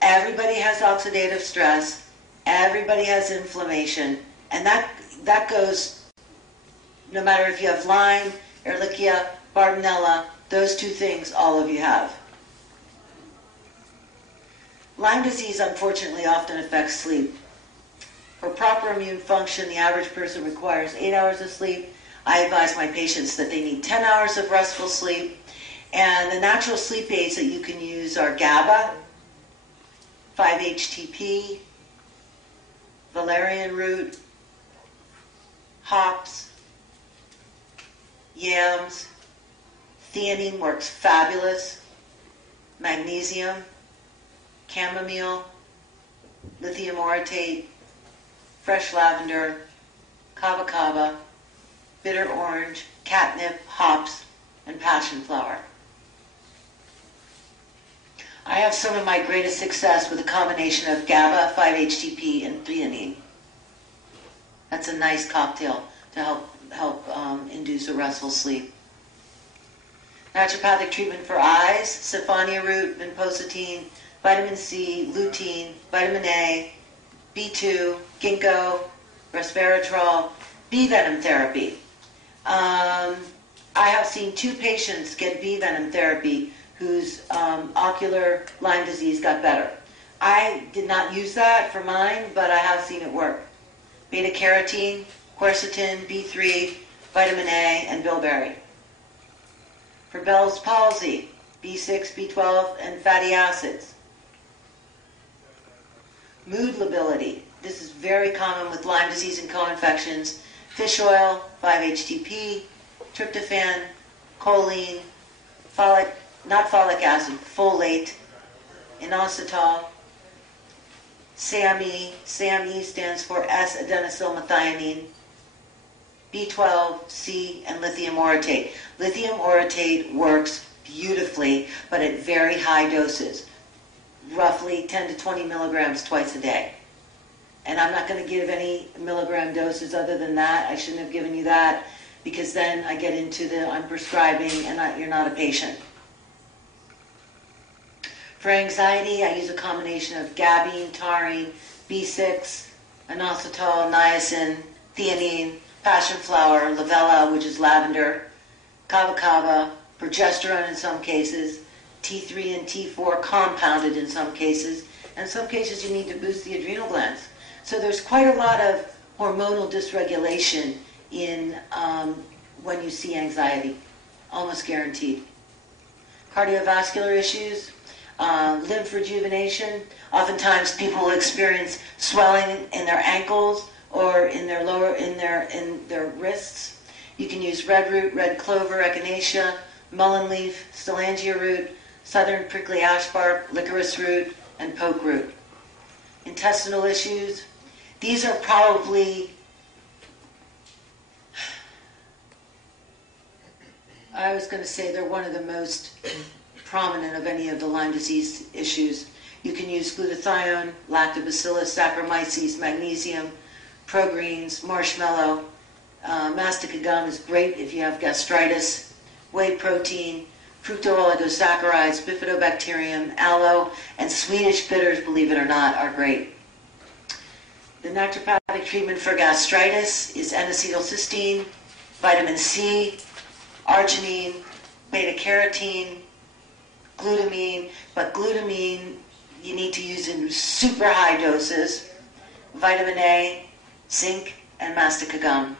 Everybody has oxidative stress. Everybody has inflammation. And that goes no matter if you have Lyme, Ehrlichia, Bartonella, those two things all of you have. Lyme disease, unfortunately, often affects sleep. For proper immune function, the average person requires 8 hours of sleep. I advise my patients that they need 10 hours of restful sleep. And the natural sleep aids that you can use are GABA, 5-HTP, valerian root, hops, yams. Theanine works fabulous. Magnesium, chamomile, lithium orotate, fresh lavender, kava kava, bitter orange, catnip, hops, and passion flower. I have some of my greatest success with a combination of GABA, 5-HTP, and theanine. That's a nice cocktail to help induce a restful sleep. Naturopathic treatment for eyes: Siphonia root, vinpocetine, vitamin C, lutein, vitamin A, B2, ginkgo, resveratrol, bee venom therapy. I have seen 2 patients get bee venom therapy whose ocular Lyme disease got better. I did not use that for mine, but I have seen it work. Beta-carotene, quercetin, B3, vitamin A, and bilberry. For Bell's palsy, B6, B12, and fatty acids. Mood lability. This is very common with Lyme disease and co-infections. Fish oil, 5-HTP, tryptophan, choline, not folic acid, folate, inositol, SAMe. SAMe stands for S-adenosylmethionine, B12, C, and lithium orotate. Lithium orotate works beautifully, but at very high doses, roughly 10 to 20 milligrams twice a day. And I'm not going to give any milligram doses other than that. I shouldn't have given you that, because then I get into I'm prescribing and you're not a patient. For anxiety, I use a combination of gabine, taurine, B6, inositol, niacin, theanine, passion flower, lavella, which is lavender, kava kava, progesterone in some cases, T3 and T4 compounded in some cases, and in some cases you need to boost the adrenal glands. So there's quite a lot of hormonal dysregulation in when you see anxiety, almost guaranteed. Cardiovascular issues, lymph rejuvenation. Oftentimes people will experience swelling in their ankles or in their wrists. You can use red root, red clover, echinacea, mullein leaf, stilangia root, southern prickly ash bark, licorice root, and poke root. Intestinal issues. These are probably, I was going to say they're one of the most prominent of any of the Lyme disease issues. You can use glutathione, lactobacillus, Saccharomyces, magnesium, progreens, marshmallow. Mastica gum is great if you have gastritis. Whey protein, fructooligosaccharides, bifidobacterium, aloe, and Swedish bitters, believe it or not, are great. The naturopathic treatment for gastritis is N-acetylcysteine, vitamin C, arginine, beta-carotene, glutamine, but glutamine you need to use in super high doses, vitamin A, zinc, and mastica gum.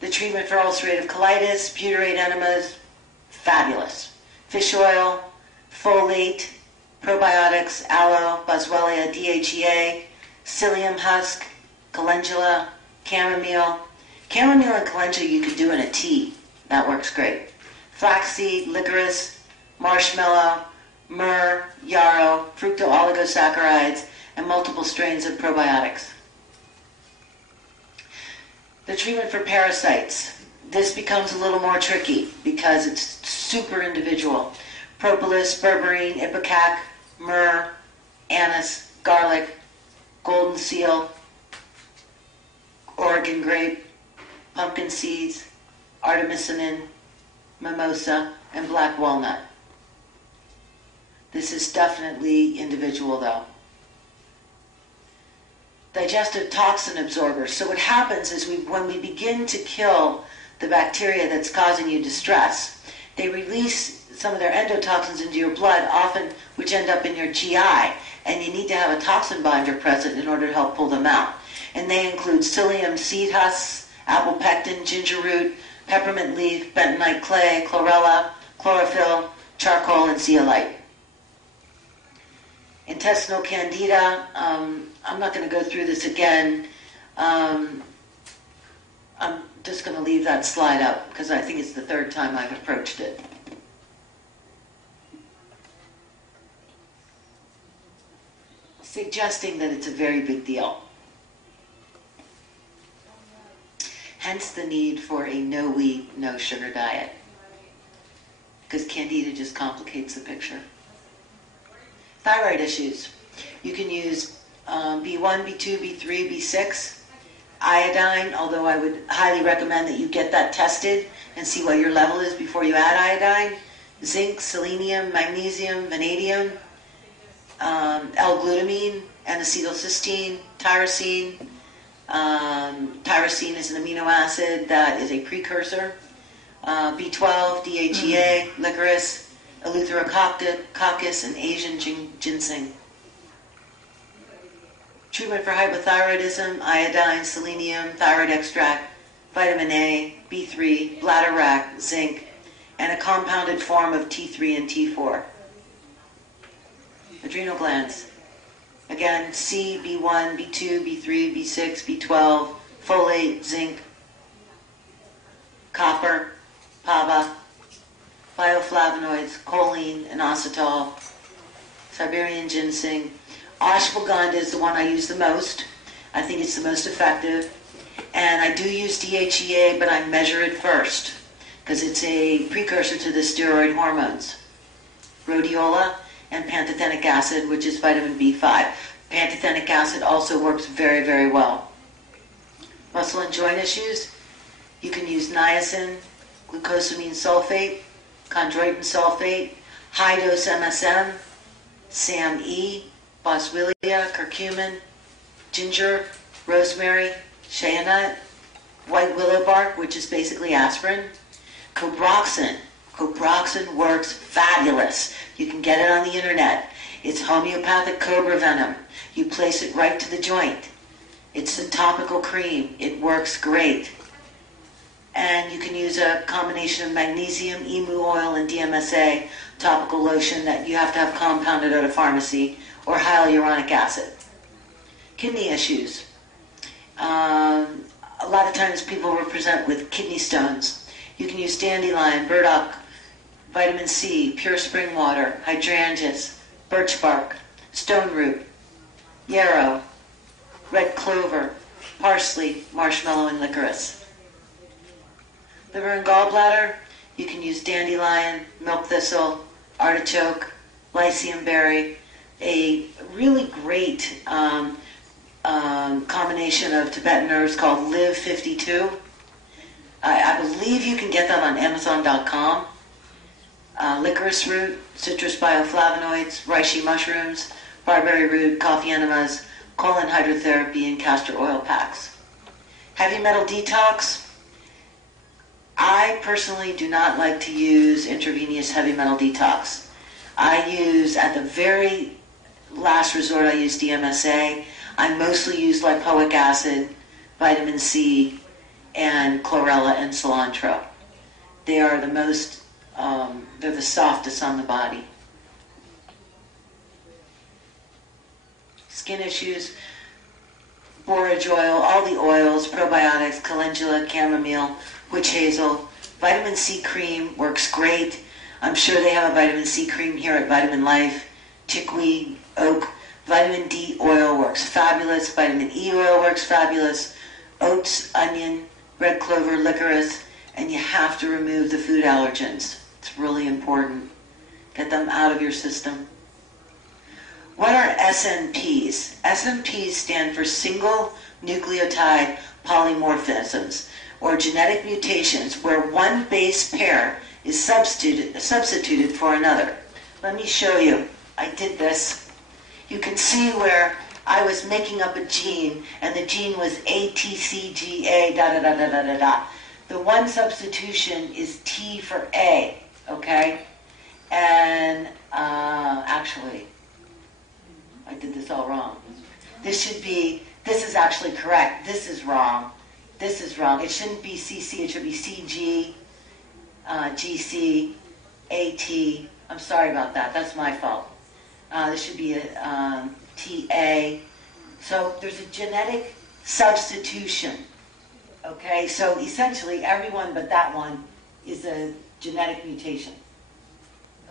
The treatment for ulcerative colitis, butyrate enemas, fabulous. Fish oil, folate, probiotics, aloe, boswellia, DHEA, psyllium husk, calendula, chamomile. Chamomile and calendula you could do in a tea. That works great. Flaxseed, licorice, marshmallow, myrrh, yarrow, fructooligosaccharides, and multiple strains of probiotics. The treatment for parasites. This becomes a little more tricky because it's super individual. Propolis, berberine, ipecac, myrrh, anise, garlic, golden seal, Oregon grape, pumpkin seeds, artemisinin, mimosa, and black walnut. This is definitely individual though. Digestive toxin absorbers. So what happens is when we begin to kill the bacteria that's causing you distress, they release some of their endotoxins into your blood, often which end up in your GI, and you need to have a toxin binder present in order to help pull them out. And they include psyllium seed husks, apple pectin, ginger root, peppermint leaf, bentonite clay, chlorella, chlorophyll, charcoal, and zeolite. Intestinal candida. I'm not going to go through this again. I'm just going to leave that slide up because I think it's the third time I've approached it. Suggesting that it's a very big deal. Hence the need for a no wheat, no sugar diet. Because candida just complicates the picture. Thyroid issues. You can use B1, B2, B3, B6. Iodine, although I would highly recommend that you get that tested and see what your level is before you add iodine. Zinc, selenium, magnesium, vanadium, L-glutamine, N-acetylcysteine, tyrosine. Tyrosine is an amino acid that is a precursor. B12, DHEA, licorice, Eleutherococcus, and Asian ginseng. Treatment for hypothyroidism, iodine, selenium, thyroid extract, vitamin A, B3, bladder wrack, zinc, and a compounded form of T3 and T4. Adrenal glands. Again, C, B1, B2, B3, B6, B12, folate, zinc, copper, PABA, bioflavonoids, choline, inositol, Siberian ginseng. Ashwagandha is the one I use the most. I think it's the most effective. And I do use DHEA, but I measure it first because it's a precursor to the steroid hormones. Rhodiola and pantothenic acid, which is vitamin B5. Pantothenic acid also works very, very well. Muscle and joint issues, you can use niacin, glucosamine sulfate, chondroitin sulfate, high-dose MSM, SAMe, boswellia, curcumin, ginger, rosemary, shea nut, white willow bark, which is basically aspirin, cobroxin. Cobroxin works fabulous. You can get it on the internet. It's homeopathic cobra venom. You place it right to the joint. It's a topical cream. It works great. And you can use a combination of magnesium, emu oil, and DMSA topical lotion that you have to have compounded at a pharmacy, or hyaluronic acid. Kidney issues. A lot of times people will present with kidney stones. You can use dandelion, burdock, vitamin C, pure spring water, hydrangeas, birch bark, stone root, yarrow, red clover, parsley, marshmallow, and licorice. Liver and gallbladder, you can use dandelion, milk thistle, artichoke, lycium berry, a really great combination of Tibetan herbs called Live 52. I believe you can get that on Amazon.com. Licorice root, citrus bioflavonoids, reishi mushrooms, barberry root, coffee enemas, colon hydrotherapy, and castor oil packs. Heavy metal detox. I personally do not like to use intravenous heavy metal detox. I use, at the very last resort, I use DMSA. I mostly use lipoic acid, vitamin C, and chlorella and cilantro. They are the most, they're the softest on the body. Skin issues, borage oil, all the oils, probiotics, calendula, chamomile, witch hazel. Vitamin C cream works great. I'm sure they have a vitamin C cream here at Vitamin Life. Chickweed, oak. Vitamin D oil works fabulous. Vitamin E oil works fabulous. Oats, onion, red clover, licorice. And you have to remove the food allergens. It's really important. Get them out of your system. What are SNPs? SNPs stand for single nucleotide polymorphisms, or genetic mutations where one base pair is substituted for another. Let me show you. I did this. You can see where I was making up a gene, and the gene was ATCGA, da da da da da da da. The one substitution is T for A, okay? And actually, I did this all wrong. This is actually correct. This is wrong. This is wrong. It shouldn't be CC. It should be CG, GC, AT. I'm sorry about that. That's my fault. This should be a TA. So there's a genetic substitution. Okay, so essentially everyone but that one is a genetic mutation.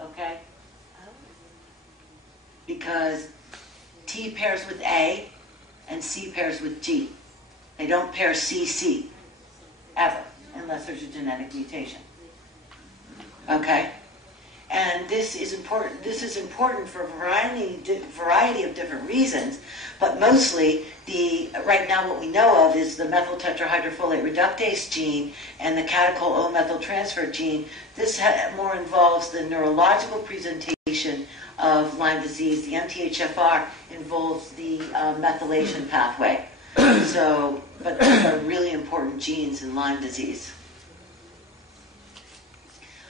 Okay? Because T pairs with A and C pairs with G. They don't pair CC ever unless there's a genetic mutation. Okay? And this is important. This is important for a variety of different reasons, but mostly right now what we know of is the methyl tetrahydrofolate reductase gene and the catechol O-methyltransfer gene. This more involves the neurological presentation of Lyme disease. The MTHFR involves the methylation pathway. But these are really important genes in Lyme disease.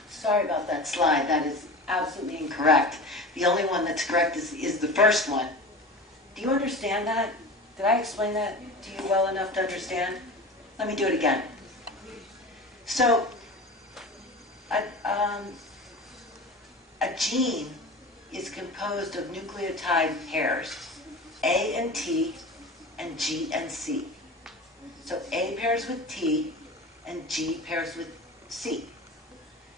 Sorry about that slide. That is absolutely incorrect. The only one that's correct is the first one. Do you understand that? Did I explain that to you well enough to understand? Let me do it again. So, a gene is composed of nucleotide pairs, A and T and G and C. So A pairs with T and G pairs with C.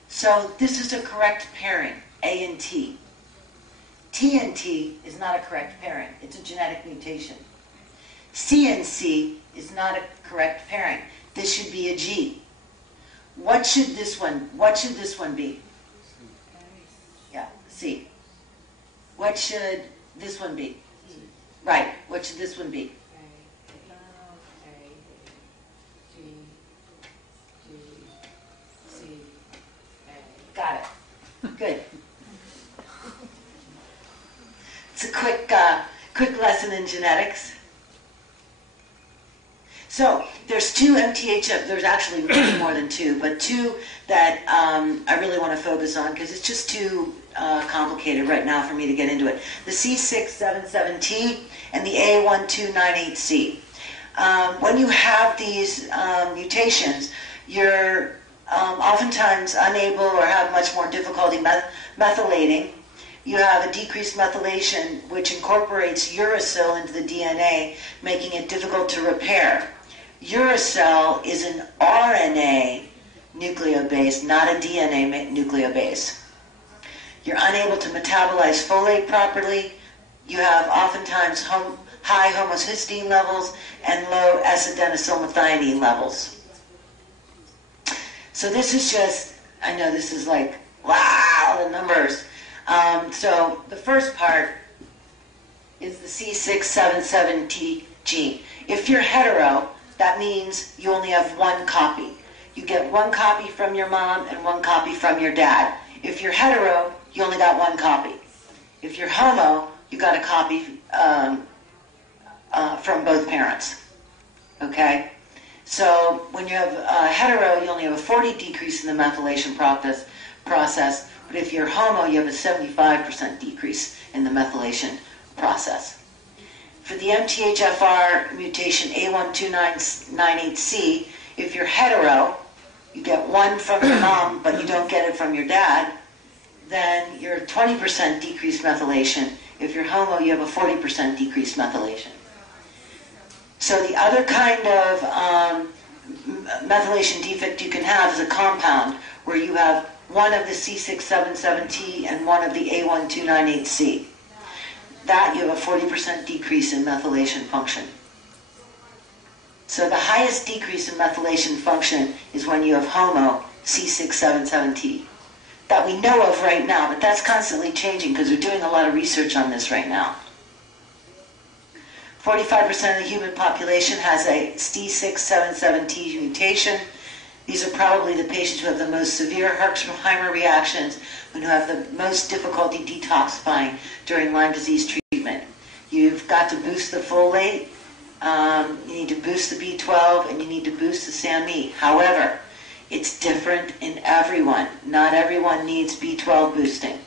So this is a correct pairing, A and T. T and T is not a correct pairing. It's a genetic mutation. C and C is not a correct pairing. This should be a G. What should this one be? Yeah, C. What should this one be? Right. What should this one be? Got it. Good. It's a quick lesson in genetics. So there's two MTHF. There's actually really more than two, but two that I really want to focus on because it's just too complicated right now for me to get into it. The C677T and the A1298C. When you have these mutations, you're oftentimes unable or have much more difficulty methylating. You have a decreased methylation which incorporates uracil into the DNA, making it difficult to repair. Uracil is an RNA nucleobase, not a DNA nucleobase. You're unable to metabolize folate properly. You have oftentimes high homocysteine levels and low S-adenosylmethionine levels. So this is just, I know this is like, wow, the numbers. So the first part is the C677T gene. If you're hetero, that means you only have one copy. You get one copy from your mom and one copy from your dad. If you're hetero, you only got one copy. If you're homo, you got a copy from both parents. Okay? So when you have hetero, you only have a 40 decrease in the methylation process, but if you're homo, you have a 75% decrease in the methylation process. For the MTHFR mutation A1298C, if you're hetero, you get one from your mom, but you don't get it from your dad, then you're 20% decreased methylation. If you're homo, you have a 40% decreased methylation. So the other kind of methylation defect you can have is a compound where you have one of the C677T and one of the A1298C. That you have a 40% decrease in methylation function. So the highest decrease in methylation function is when you have homo C677T. That we know of right now, but that's constantly changing because we're doing a lot of research on this right now. 45% of the human population has a C677T mutation. These are probably the patients who have the most severe Herxheimer reactions and who have the most difficulty detoxifying during Lyme disease treatment. You've got to boost the folate, you need to boost the B12, and you need to boost the SAMe. However, it's different in everyone. Not everyone needs B12 boosting.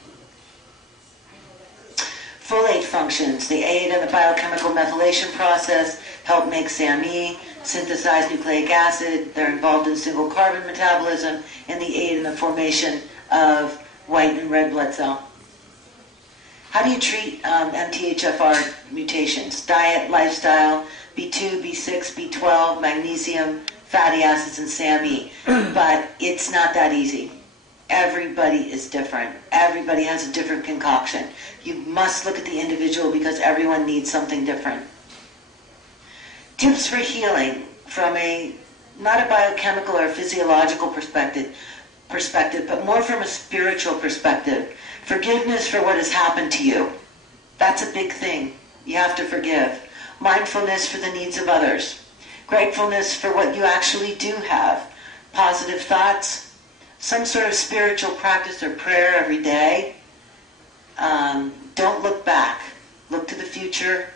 Folate functions. They aid in the biochemical methylation process, help make SAMe, synthesize nucleic acid. They're involved in single carbon metabolism, and they aid in the formation of white and red blood cell. How do you treat MTHFR mutations? Diet, lifestyle, B2, B6, B12, magnesium, fatty acids, and SAMe. But it's not that easy. Everybody is different. Everybody has a different concoction. You must look at the individual because everyone needs something different. Tips for healing from not a biochemical or physiological perspective, perspective, but more from a spiritual perspective. Forgiveness for what has happened to you. That's a big thing. You have to forgive. Mindfulness for the needs of others. Gratefulness for what you actually do have. Positive thoughts. Some sort of spiritual practice or prayer every day. Don't look back. Look to the future.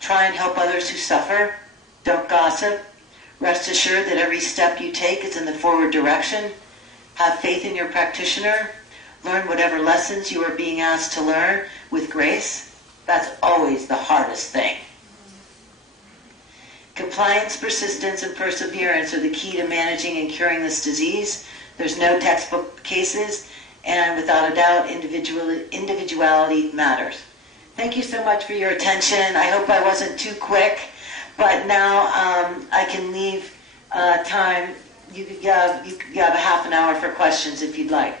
Try and help others who suffer. Don't gossip. Rest assured that every step you take is in the forward direction. Have faith in your practitioner. Learn whatever lessons you are being asked to learn with grace. That's always the hardest thing. Compliance, persistence, and perseverance are the key to managing and curing this disease. There's no textbook cases, and without a doubt, individuality matters. Thank you so much for your attention. I hope I wasn't too quick, but now I can leave time. You have a half an hour for questions if you'd like.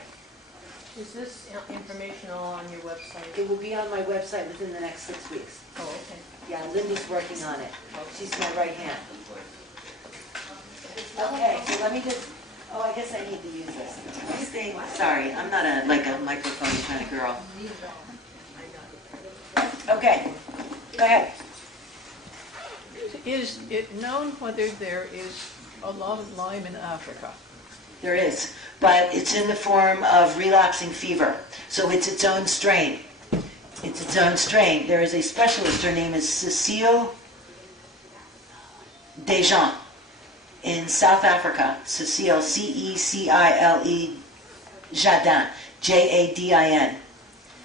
Is this information all on your website? It will be on my website within the next 6 weeks. Oh, okay. Yeah, Linda's working on it. She's my right hand. Okay, so let me just, I guess I need to use this. This thing, sorry, I'm not a microphone kind of girl. Okay, go ahead. Is it known whether there is a lot of Lyme in Africa? There is, but it's in the form of relapsing fever. So it's its own strain. It's its own strain. There is a specialist, her name is Cecile Dejean in South Africa. Cecile, C-E-C-I-L-E, Jadin, J-A-D-I-N.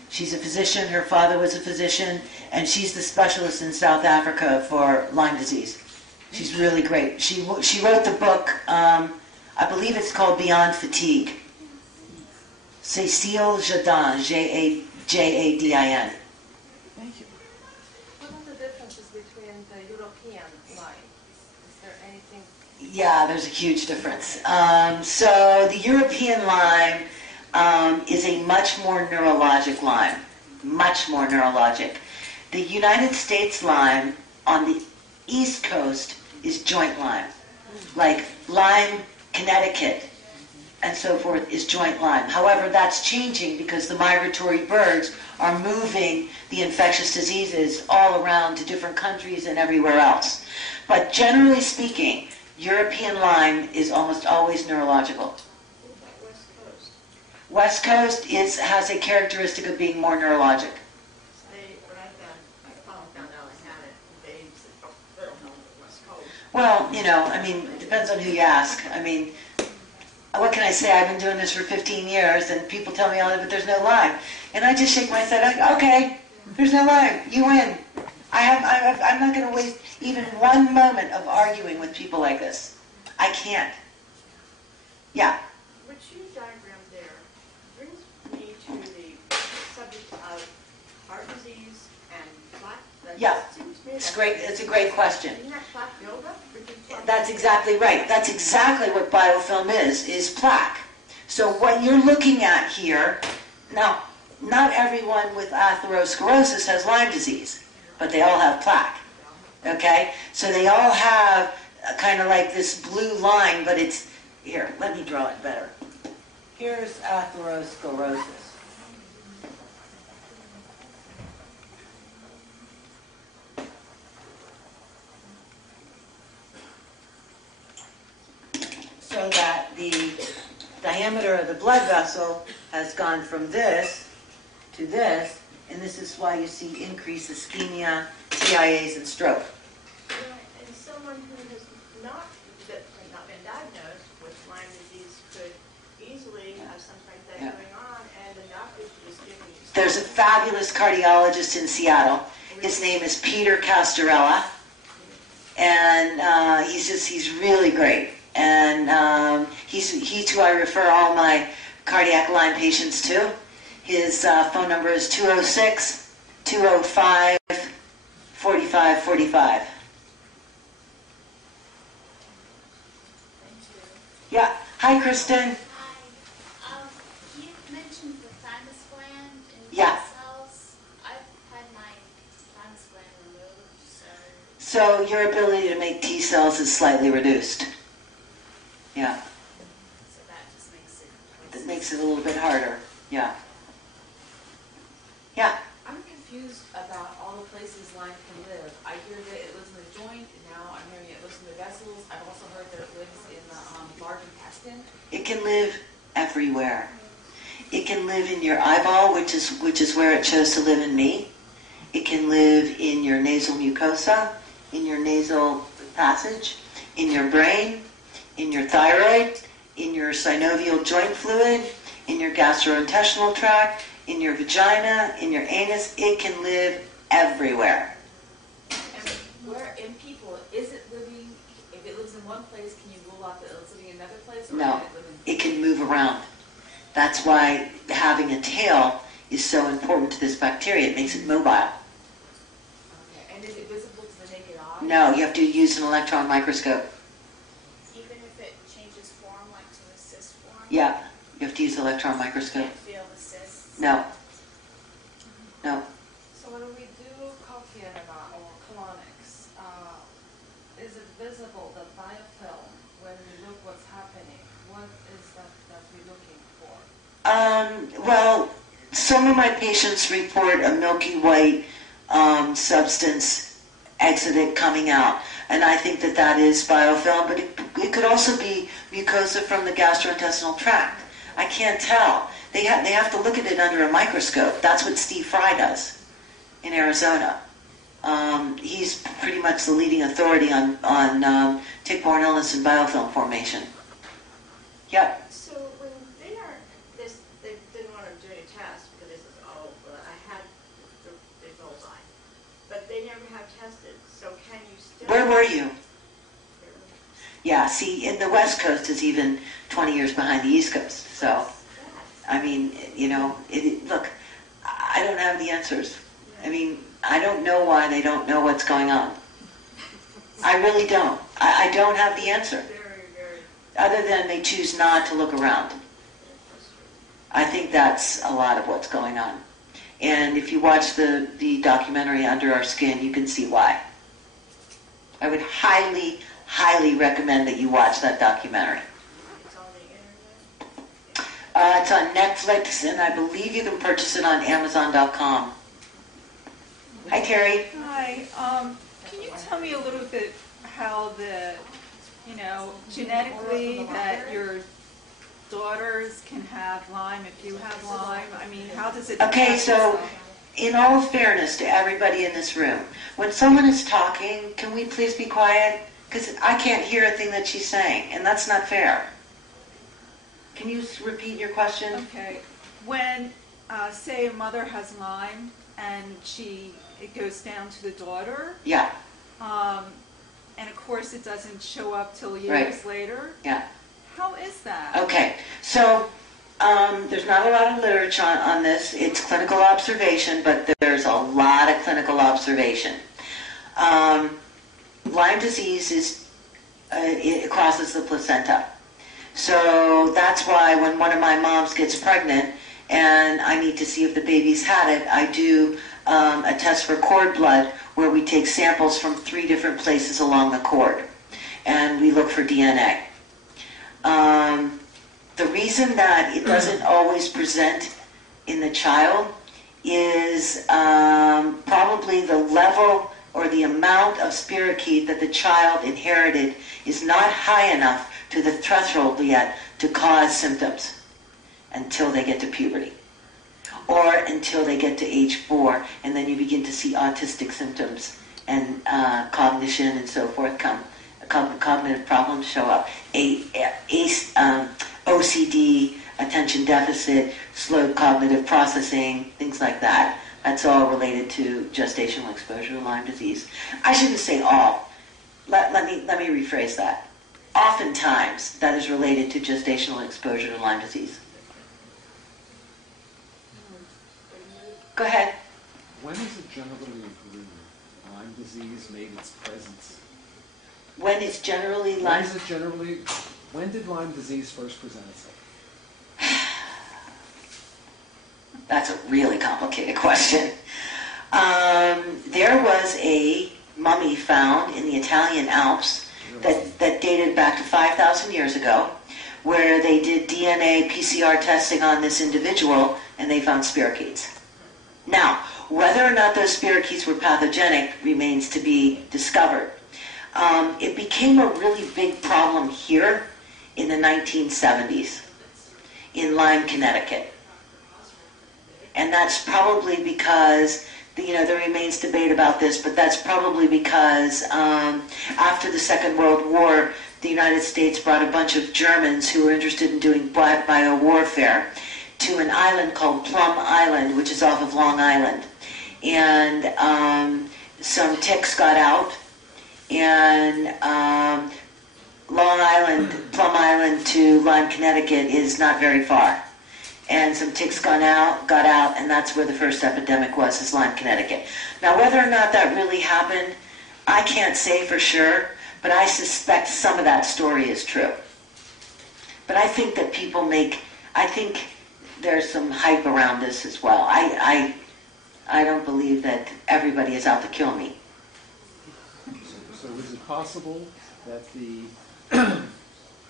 She's a physician, her father was a physician, and she's the specialist in South Africa for Lyme disease. She's really great. She wrote the book, I believe it's called Beyond Fatigue. Cecile Jadin, J-A-D-I-N. Thank you. What are the differences between the European Lyme? Is there anything? Yeah, there's a huge difference. So the European Lyme is a much more neurologic Lyme, much more neurologic. The United States Lyme on the East Coast is joint Lyme, like Lyme, Connecticut, and so forth is joint Lyme. However, that's changing because the migratory birds are moving the infectious diseases all around to different countries and everywhere else. But generally speaking, European Lyme is almost always neurological. West Coast has a characteristic of being more neurologic. Well, it depends on who you ask. What can I say? I've been doing this for 15 years, and people tell me, but there's no Lyme. And I just shake my head, okay, there's no Lyme. You win. I'm not going to waste even one moment of arguing with people like this. I can't. Yeah. What you diagram there brings me to the subject of heart disease and plaque. Yeah. It's great. It's a great question. Isn't that plaque buildup? That's exactly right. That's exactly what biofilm is plaque. So what you're looking at here, now, not everyone with atherosclerosis has Lyme disease, but they all have plaque. Okay? So they all have kind of like this blue line, but it's, here, let me draw it better. Here's atherosclerosis. So that the diameter of the blood vessel has gone from this to this, and this is why you see increased ischemia, TIAs, and stroke. And someone who has not been diagnosed with Lyme disease could easily have something like that going on, and the doctor should just give you. There's a fabulous cardiologist in Seattle. His name is Peter Castorella, and he's really great. And he's who I refer all my cardiac Lyme patients to. His phone number is 206-205-4545. Yeah. Hi, Kristen. Hi. You mentioned the thymus gland and Yeah. cells. I've had my thymus gland removed, So your ability to make T cells is slightly reduced. Yeah. so that just makes it little bit harder. Yeah. Yeah. I'm confused about all the places Lyme can live. I hear that it lives in the joint, and now I'm hearing it lives in the vessels. I've also heard that it lives in the large intestine. It can live everywhere. It can live in your eyeball, which is where it chose to live in me. It can live in your nasal mucosa, in your nasal passage, in your brain, in your thyroid, in your synovial joint fluid, in your gastrointestinal tract, in your vagina, in your anus. It can live everywhere. And where in people, is it living, if it lives in one place, can you rule out that it's living in another place? Or No, can it live in... it can move around. That's why having a tail is so important to this bacteria. It makes it mobile. Okay. And is it visible to the naked eye? No, you have to use an electron microscope. Even if it changes form, like to a cyst form? Yeah, you have to use an electron You microscope. can't feel the cysts? No. No. So when we do coffee enema or colonics, is it visible, the biofilm, when we look what's happening? What is that we're looking for? Well, some of my patients report a milky white substance exited coming out, and I think that is biofilm, but it could also be mucosa from the gastrointestinal tract. I can't tell. They have to look at it under a microscope. That's what Steve Fry does in Arizona. He's pretty much the leading authority on tick-borne illness and biofilm formation. Yep. So when they didn't want to do any tests because they said, oh, well, I had the bullseye. But they never have tested, so can you still... Where were you? Yeah, see, in the West Coast is even 20 years behind the East Coast. So, I mean, look, I don't have the answers. I mean, I don't know why they don't know what's going on. I really don't. I don't have the answer. Very, very... Other than they choose not to look around. I think that's a lot of what's going on. And if you watch the documentary Under Our Skin, you can see why. I would highly, highly recommend that you watch that documentary. It's on the internet? It's on Netflix, and I believe you can purchase it on Amazon.com. Hi, Terry. Hi, can you tell me a little bit how genetically that your daughters can have Lyme if you have Lyme? I mean, how does it... Okay, so in all fairness to everybody in this room, when someone is talking, can we please be quiet? Because I can't hear a thing that she's saying, and that's not fair. Can you repeat your question? Okay. When, say, a mother has Lyme and it goes down to the daughter, Yeah, and of course it doesn't show up till years Right. later, yeah. how is that? Okay, so there's not a lot of literature on this. It's clinical observation, but there's a lot of clinical observation. Lyme disease it crosses the placenta. So that's why when one of my moms gets pregnant and I need to see if the baby's had it, I do a test for cord blood where we take samples from 3 different places along the cord and we look for DNA. The reason that it doesn't always present in the child is probably the level or the amount of spirochete that the child inherited is not high enough to the threshold yet to cause symptoms until they get to puberty or until they get to age 4, and then you begin to see autistic symptoms and cognition and so forth come. Cognitive problems show up. OCD, attention deficit, slowed cognitive processing, things like that. That's all related to gestational exposure to Lyme disease. I shouldn't say all. Let me rephrase that. Oftentimes, that is related to gestational exposure to Lyme disease. Go ahead. When is it generally agreed Lyme disease made its presence? When is generally Lyme? When did Lyme disease first present itself? That's a really complicated question. There was a mummy found in the Italian Alps that dated back to 5,000 years ago, where they did DNA PCR testing on this individual, and they found spirochetes. Now, whether or not those spirochetes were pathogenic remains to be discovered. It became a really big problem here in the 1970s in Lyme, Connecticut. And that's probably because, there remains debate about this, but that's probably because after the Second World War, the United States brought a bunch of Germans who were interested in doing biowarfare to an island called Plum Island, which is off of Long Island. And some ticks got out, and Plum Island to Lyme, Connecticut is not very far. And some ticks got out, and that's where the first epidemic was, is Lyme, Connecticut. Now, whether or not that really happened, I can't say for sure, but I suspect some of that story is true. But I think that I think there's some hype around this as well. I don't believe that everybody is out to kill me. So is it possible that the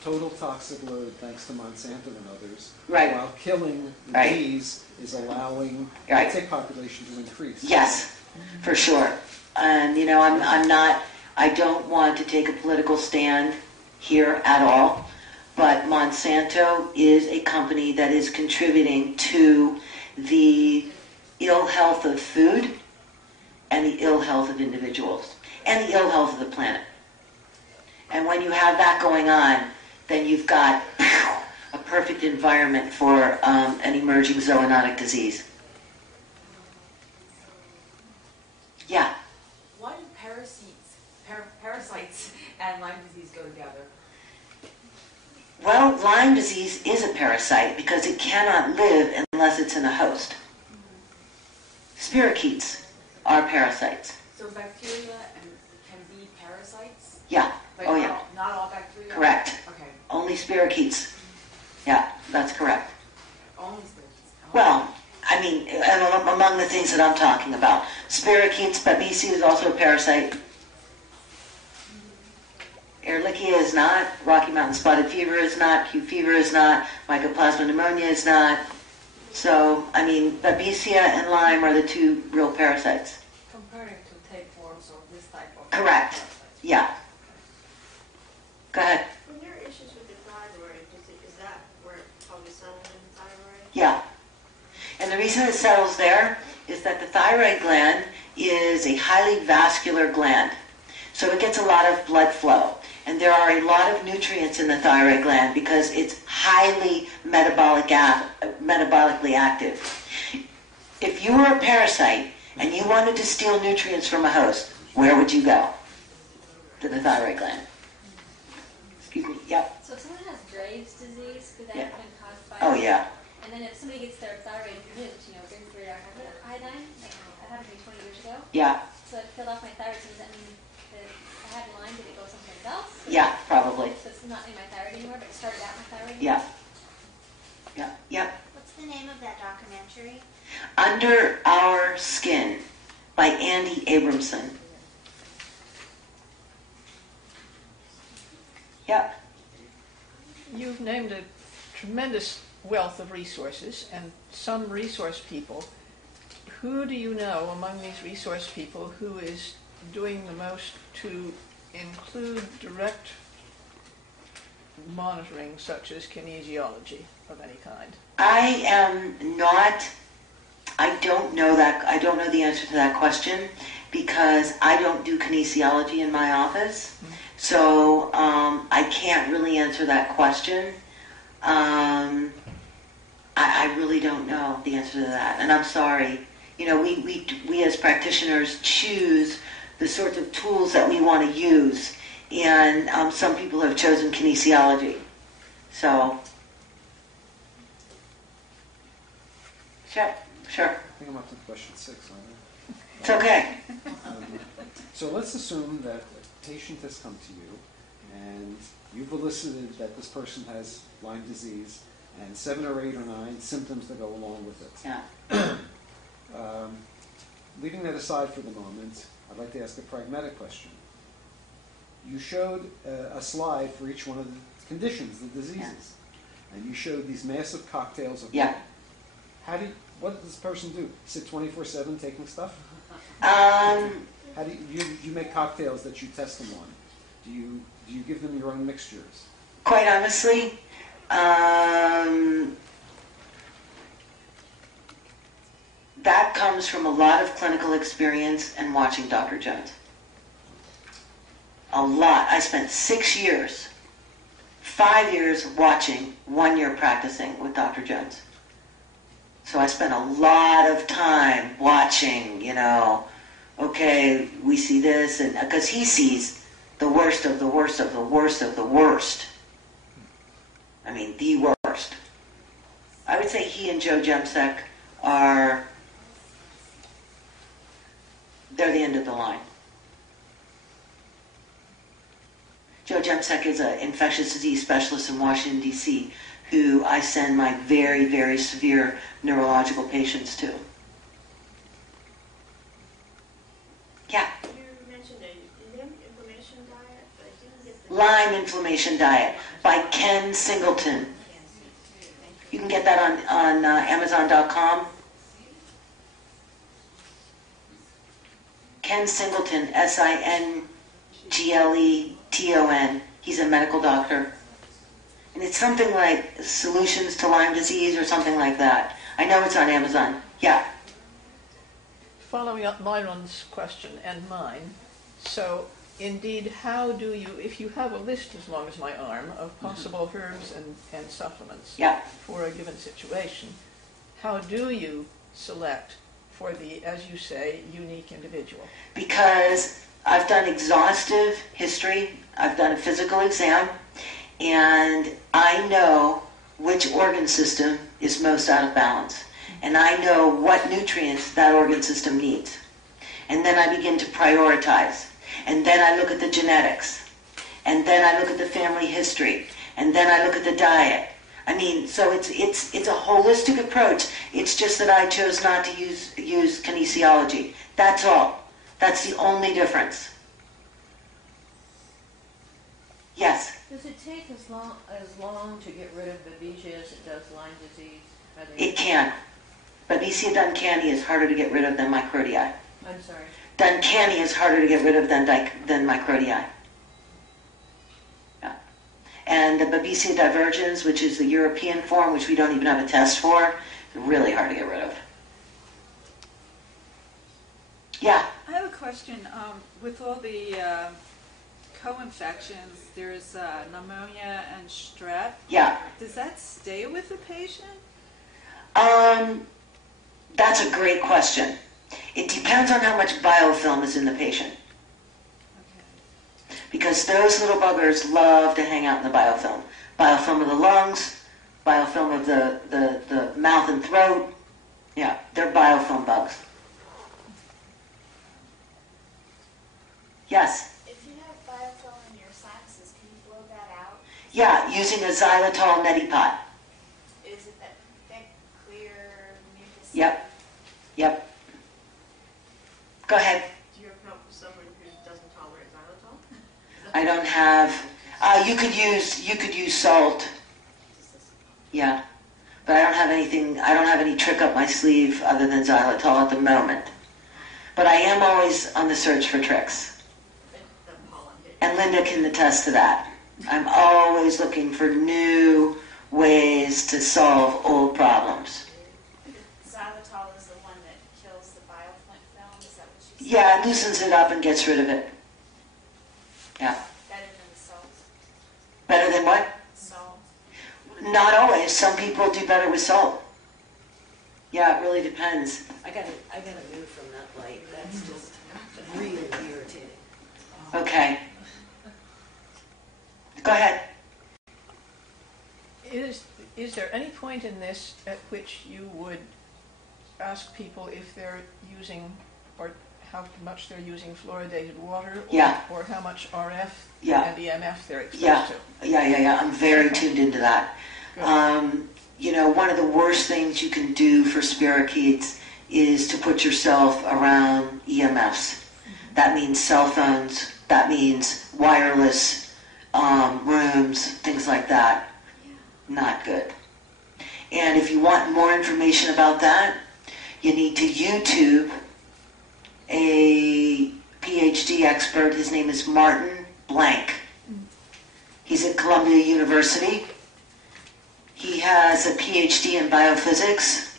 total toxic load, thanks to Monsanto and others, Right. while killing the Right. bees, is allowing Right. the tick population to increase? Yes, for sure. And I don't want to take a political stand here at all, but Monsanto is a company that is contributing to the ill health of food and the ill health of individuals and the ill health of the planet. And when you have that going on, then you've got a perfect environment for an emerging zoonotic disease. Yeah. Why do parasites and Lyme disease go together? Well, Lyme disease is a parasite because it cannot live unless it's in a host. Spirochetes are parasites. So bacteria can be parasites? Yeah. Like Oh, yeah. Not all bacteria? Correct. Okay. Only spirochetes. Yeah, that's correct. Only spirochetes. Well, I mean, among the things that I'm talking about, spirochetes, Babesia is also a parasite. Ehrlichia is not. Rocky Mountain spotted fever is not. Q fever is not. Mycoplasma pneumonia is not. So, I mean, Babesia and Lyme are the two real parasites. Comparing to tapeworms or this type of... Correct. Yeah. Go ahead. When there are issues with the thyroid, is that where it probably settled in the thyroid? Yeah. And the reason it settles there is that the thyroid gland is a highly vascular gland. So it gets a lot of blood flow. And there are a lot of nutrients in the thyroid gland because it's highly metabolically active. If you were a parasite and you wanted to steal nutrients from a host, where would you go? To the thyroid gland. Excuse me. Yep. So if someone has Graves' disease, could that Yeah. have been caused by? Oh, yeah. And then if somebody gets their thyroid removed, bring for iodine, like that happened to me 20 years ago. Yeah. So it killed off my thyroid. So does that mean that I had Lyme? Did it go someplace else? Yeah, probably. So it's not in my thyroid anymore, but it started out in my thyroid. Yeah. Yeah. Yeah. What's the name of that documentary? Under Our Skin by Andy Abramson. Yep. You've named a tremendous wealth of resources and some resource people. Who do you know among these resource people who is doing the most to include direct monitoring, such as kinesiology of any kind? I don't know the answer to that question because I don't do kinesiology in my office. Mm-hmm. So I can't really answer that question. I really don't know the answer to that, and I'm sorry. We as practitioners choose the sorts of tools that we want to use, and some people have chosen kinesiology. So, sure. I think I'm up to question 6, aren't I? It's okay. So let's assume that a patient has come to you and you've elicited that this person has Lyme disease and 7 or 8 or 9 symptoms that go along with it. Yeah. Leaving that aside for the moment, I'd like to ask a pragmatic question. You showed a slide for each one of the conditions, the diseases. and you showed these massive cocktails of Yeah. what does this person do? Sit 24/7 taking stuff? Um, How do you make cocktails that you test them on? Do you give them your own mixtures? quite honestly, that comes from a lot of clinical experience and watching Dr. Jones. A lot. I spent 6 years, 5 years watching, 1 year practicing with Dr. Jones. So I spent a lot of time watching, okay, we see this, and because he sees the worst of the worst of the worst of the worst. I mean, the worst. I would say he and Joe Jemsek they're the end of the line. Joe Jemsek is an infectious disease specialist in Washington, D.C., who I send my very, very severe neurological patients to. Yeah. You mentioned a Lyme inflammation diet, but I didn't get the... Lyme Inflammation Diet by Ken Singleton. You can get that on Amazon.com. Ken Singleton, Singleton. He's a medical doctor. And it's something like Solutions to Lyme Disease or something like that. I know it's on Amazon. Yeah. Following up Myron's question and mine, so indeed, how do you, if you have a list as long as my arm of possible herbs and supplements Yeah. for a given situation, how do you select for the, as you say, unique individual? Because I've done exhaustive history, I've done a physical exam, and I know which organ system is most out of balance. And I know what nutrients that organ system needs. And then I begin to prioritize. And then I look at the genetics. And then I look at the family history. And then I look at the diet. I mean, so it's a holistic approach. It's just that I chose not to use kinesiology. That's all. That's the only difference. Yes? Does it take as long to get rid of babesia as it does Lyme disease? It can. Babesia duncani is harder to get rid of than microti. I'm sorry. Duncani is harder to get rid of than microti. Yeah. And the Babesia divergens, which is the European form, which we don't even have a test for, is really hard to get rid of. Yeah. I have a question. With all the co-infections, there's pneumonia and strep. Yeah. Does that stay with the patient? That's a great question. It depends on how much biofilm is in the patient. Okay. Because those little buggers love to hang out in the biofilm. Biofilm of the lungs, biofilm of the mouth and throat. Yeah, they're biofilm bugs. Yes? If you have biofilm in your sinuses, can you blow that out? Yeah, using a xylitol neti pot. Is it that thick, clear mucus? Yep. Go ahead. Do you have help with someone who doesn't tolerate xylitol? I don't have. You could use salt. Yeah, but I don't have anything. I don't have any trick up my sleeve other than xylitol at the moment. But I am always on the search for tricks. And Linda can attest to that. I'm always looking for new ways to solve old problems. Xylitol is the one that kills the biofilm, is that what you said? Yeah, it loosens it up and gets rid of it. Yeah. Better than the salt? Better than what? Salt. Not always. Some people do better with salt. Yeah, it really depends. I got a move from that light. That's just really irritating. Okay. Go ahead. Is there any point in this at which you would ask people if they're using, or how much they're using fluoridated water, or how much RF and EMF they're exposed to? Yeah. I'm very tuned into that. One of the worst things you can do for spirochetes is to put yourself around EMFs. That means cell phones, that means wireless rooms, things like that. Not good. And if you want more information about that, you need to YouTube a PhD expert. His name is Martin Blank. He's at Columbia University. He has a PhD in biophysics,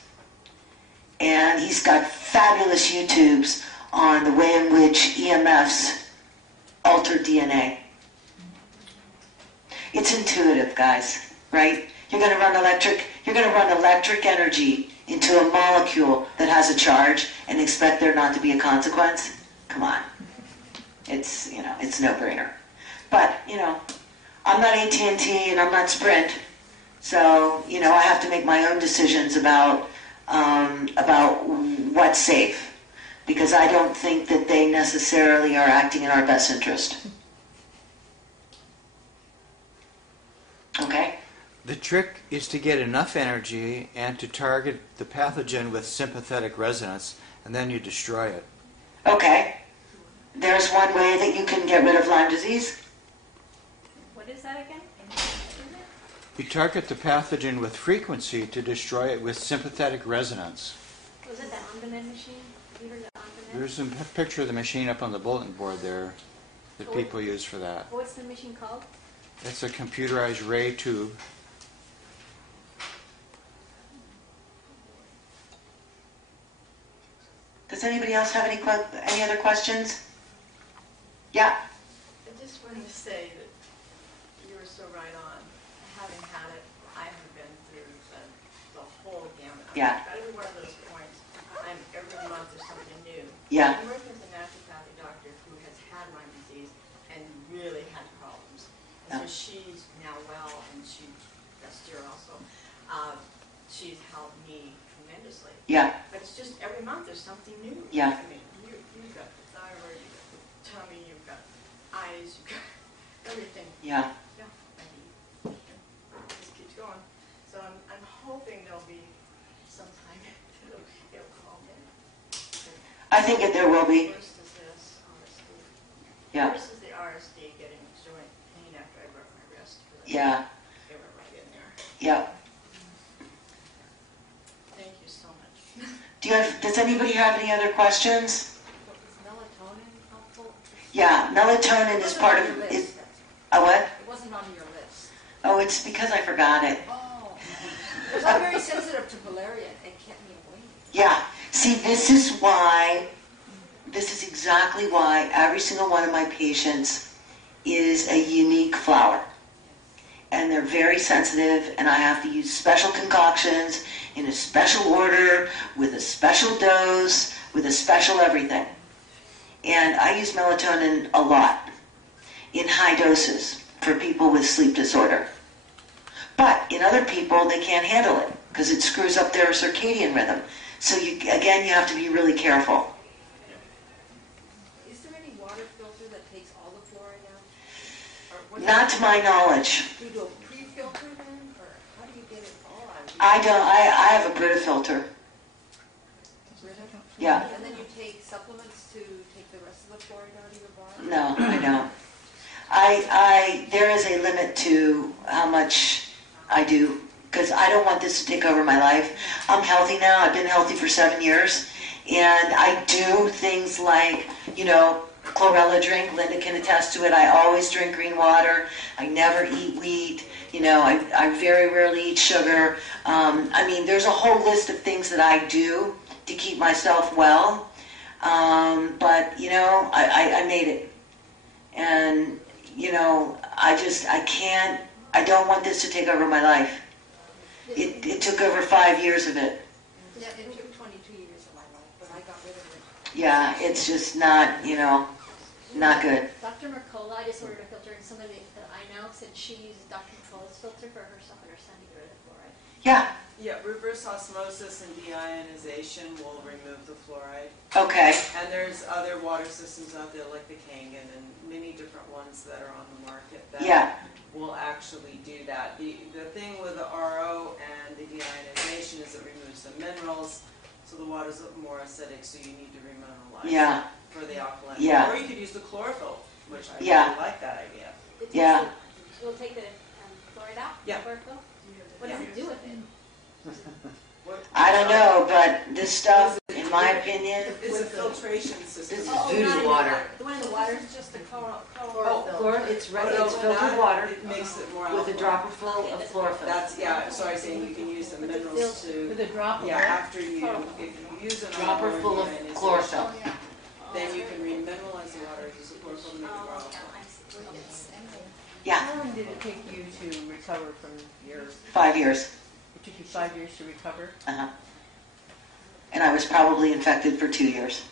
and he's got fabulous YouTubes on the way in which EMFs alter DNA. It's intuitive, guys, right? You're going to run electric energy into a molecule that has a charge and expect there not to be a consequence? Come on. It's a no-brainer. But, I'm not AT&T and I'm not Sprint, so, I have to make my own decisions about what's safe, because I don't think that they necessarily are acting in our best interest. Okay? The trick is to get enough energy and to target the pathogen with sympathetic resonance, and then you destroy it. Okay. There's one way that you can get rid of Lyme disease. What is that again? You target the pathogen with frequency to destroy it with sympathetic resonance. Was it the on-demand machine? Have you heard of the on-demand? There's a picture of the machine up on the bulletin board there that people use for that. What's the machine called? It's a computerized ray tube. Does anybody else have any other questions? Yeah. I just wanted to say that you were so right on. Having had it, I have been through the whole gamut. Yeah. At every one of those points, every month there's something new. Yeah. I'm working with a naturopathic doctor who has had Lyme disease and really had problems. And so she's now well, and last year also, she's helped me tremendously. Yeah. But it's just every month there's something new. Yeah. I mean, you've got the thyroid, you've got the tummy, you've got eyes, you've got everything. Yeah. Yeah. And it just keeps going. So I'm hoping there'll be some time it'll calm in. I think there will be. First is this RSD. Yeah. First is the RSD getting joint pain after I broke my wrist. Yeah. They were right in there. Yeah. Thank you so much. Does anybody have any other questions? Is melatonin helpful? Yeah, melatonin is part of it. A what? It wasn't on your list. Oh, it's because I forgot it. Oh. Because I'm very sensitive to valerian. It kept me awake. Yeah. See, this is exactly why every single one of my patients is a unique flower. And they're very sensitive, and I have to use special concoctions in a special order, with a special dose, with a special everything. And I use melatonin a lot, in high doses, for people with sleep disorder. But in other people, they can't handle it, because it screws up their circadian rhythm. So you have to be really careful. Is there any water filter that takes all the fluoride out? Not to my knowledge. Do you do a pre-filter then, or how do you get it all out? I don't. I have a Brita filter. Yeah. And then you take supplements to take the rest of the fluoride out of your body? No, I don't. There is a limit to how much I do, because I don't want this to take over my life. I'm healthy now. I've been healthy for 7 years, and I do things like, chlorella drink. Linda can attest to it. I always drink green water. I never eat wheat. I very rarely eat sugar. There's a whole list of things that I do to keep myself well. But I made it. And, I don't want this to take over my life. It took over 5 years of it. Yeah, it took 22 years of my life, but I got rid of it. Yeah, it's just not, not good. Dr. Mercola, I just ordered a filter, and somebody that I know said she uses Dr. Mercola's filter for herself and her son to get rid of fluoride. Yeah. Yeah, reverse osmosis and deionization will remove the fluoride. Okay. And there's other water systems out there like the Kangen and many different ones that are on the market that will actually do that. The thing with the RO and the deionization is it removes the minerals, so the water's more acidic, so you need to remineralize for the alkaline. Yeah. Or you could use the chlorophyll, which I really like that idea. We'll take the fluoride out? Yeah. Chlorophyll? What does it do with it? I don't know, but this stuff, in my opinion, It's a filtration system. this is Oh, voodoo not in water. The one in the water? This is just the It's No, filtered that- water It makes it more with a alkaline. dropper full of chlorophyll. That's, yeah, so I was saying you can use the minerals to, With a drop of yeah, what? after you, if you use an Dropper full of ionization, chlorophyll. Oh, yeah. then you can remineralize the water, use the chlorophyll to make it more Oh, alkaline. yeah, I see. Yeah, How long did it take you to recover from your, 5 years. it took you 5 years to recover? Uh-huh. And I was probably infected for 2 years.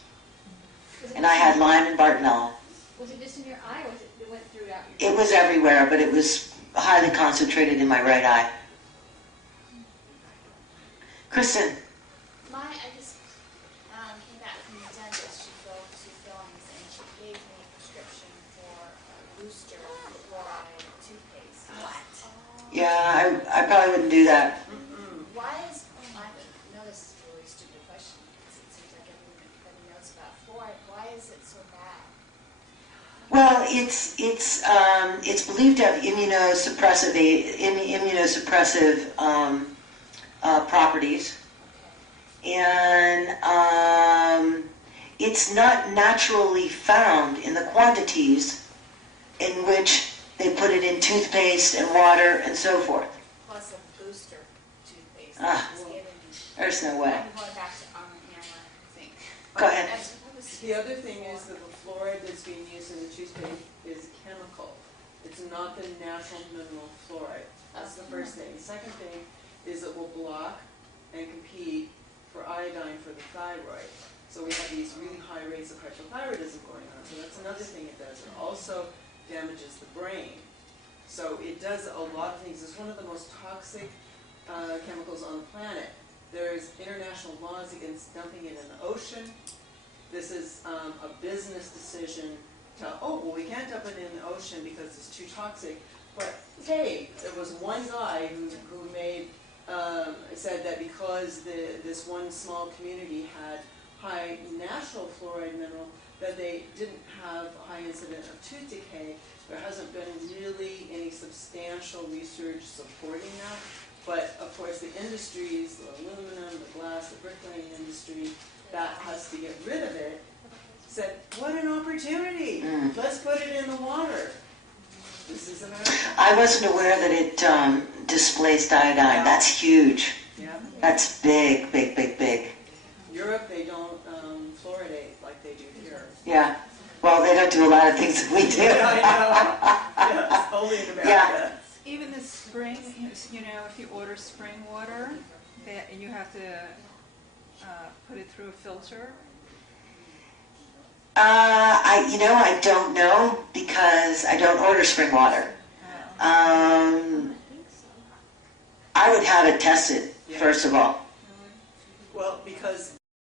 Was it And I just- had Lyme and Bartonella. Was it just in your eye, or was it went throughout your? It was everywhere, but it was highly concentrated in my right eye. Kristen, I just came back from the dentist. She filled 2 fillings and she gave me a prescription for a booster fluoride toothpaste. What? yeah, I probably wouldn't do that. Why is, I know this is a really stupid question because it seems like everybody knows about fluoride. Why is it so bad? Well, it's believed to have immunosuppressive properties, and it's not naturally found in the quantities in which they put it in toothpaste and water and so forth. Plus a booster toothpaste. Ah. It's given- There's no way. I'm going back to Arm & Hammer, I think. Go ahead. The other thing is that the fluoride that's being used in the toothpaste is chemical. It's not the natural mineral fluoride. That's the first thing. The second thing is it will block and compete for iodine for the thyroid. So we have these really high rates of hypothyroidism going on. So that's another thing it does. It also damages the brain. So it does a lot of things. It's one of the most toxic chemicals on the planet. There's international laws against dumping it in the ocean. This is a business decision to, well, we can't dump it in the ocean because it's too toxic. But hey, there was one guy who made, said that because this one small community had high natural fluoride mineral, that they didn't have a high incident of tooth decay. There hasn't been really any substantial research supporting that. But of course the industries, the aluminum, the glass, the bricklaying industry, that has to get rid of it, said, what an opportunity. Let's put it in the water. This is America. I wasn't aware that it displaced iodine. Yeah. That's huge. Yeah. That's big, big, big, big. Europe, they don't fluoridate like they do here. Yeah. Well, they don't do a lot of things that we do. I know. Yes, only in America. Yeah. Even the spring, if you order spring water, you have to put it through a filter. I don't know because I don't order spring water. I would have it tested, first of all. Well, because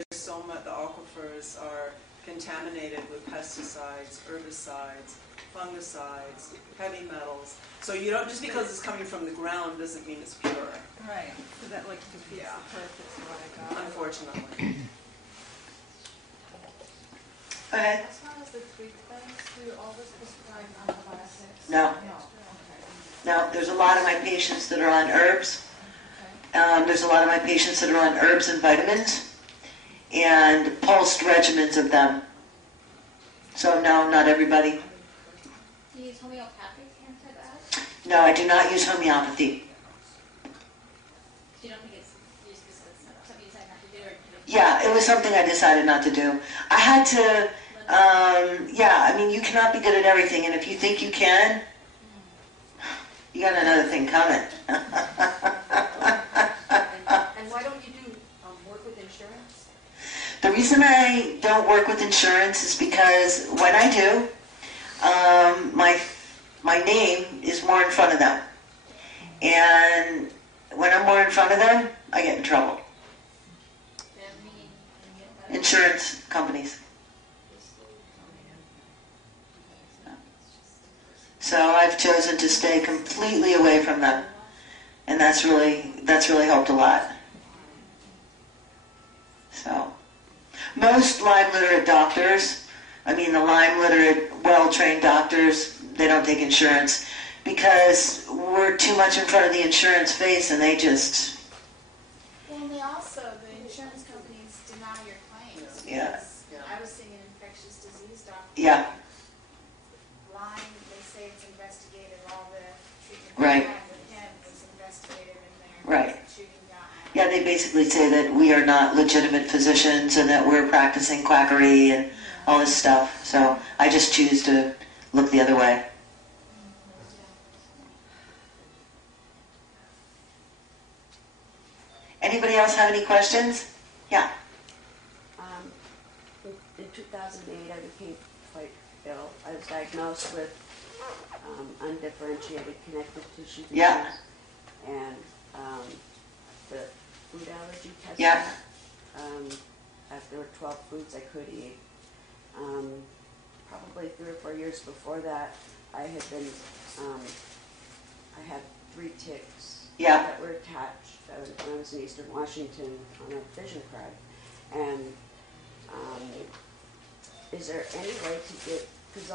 there's so much, the aquifers are contaminated with pesticides, herbicides, fungicides, heavy metals. So you don't, just because it's coming from the ground doesn't mean it's pure. Right. So that defeats the purpose of what I got. Unfortunately. Go ahead. As far as the treatments, do you always prescribe antibiotics? No. No, there's a lot of my patients that are on herbs. There's a lot of my patients that are on herbs and vitamins and pulsed regimens of them. So no, not everybody. Do you use homeopathic antibiotics? No, I do not use homeopathy. You don't think it's just because it's something you decide not to do, or? Yeah, it was something I decided not to do. I had to, you cannot be good at everything, and if you think you can, you got another thing coming. And why don't you do work with insurance? The reason I don't work with insurance is because when I do, my name is more in front of them. And when I'm more in front of them, I get in trouble. Insurance companies. So I've chosen to stay completely away from them. And that's really helped a lot. So most Lyme literate doctors, the Lyme literate well-trained doctors, they don't take insurance. because we're too much in front of the insurance face and they just... Well, and they also, the insurance companies deny your claims. Yeah. I was seeing an infectious disease doctor. Yeah. Lyme, they say it's investigated, all the treatment Right. they had with him was investigated in there. Right. Shooting down. Yeah, they basically say that we are not legitimate physicians and that we're practicing quackery and all this stuff. So I just choose to look the other way. Anybody else have any questions? Yeah. In 2008, I became quite ill. I was diagnosed with undifferentiated connective tissue disease. Yeah. And the food allergy test. Yeah. After 12 foods I could eat. Probably 3 or 4 years before that, I had been, I had 3 ticks. Yeah. That were attached when I was in Eastern Washington on a vision card. And is there any way to get, because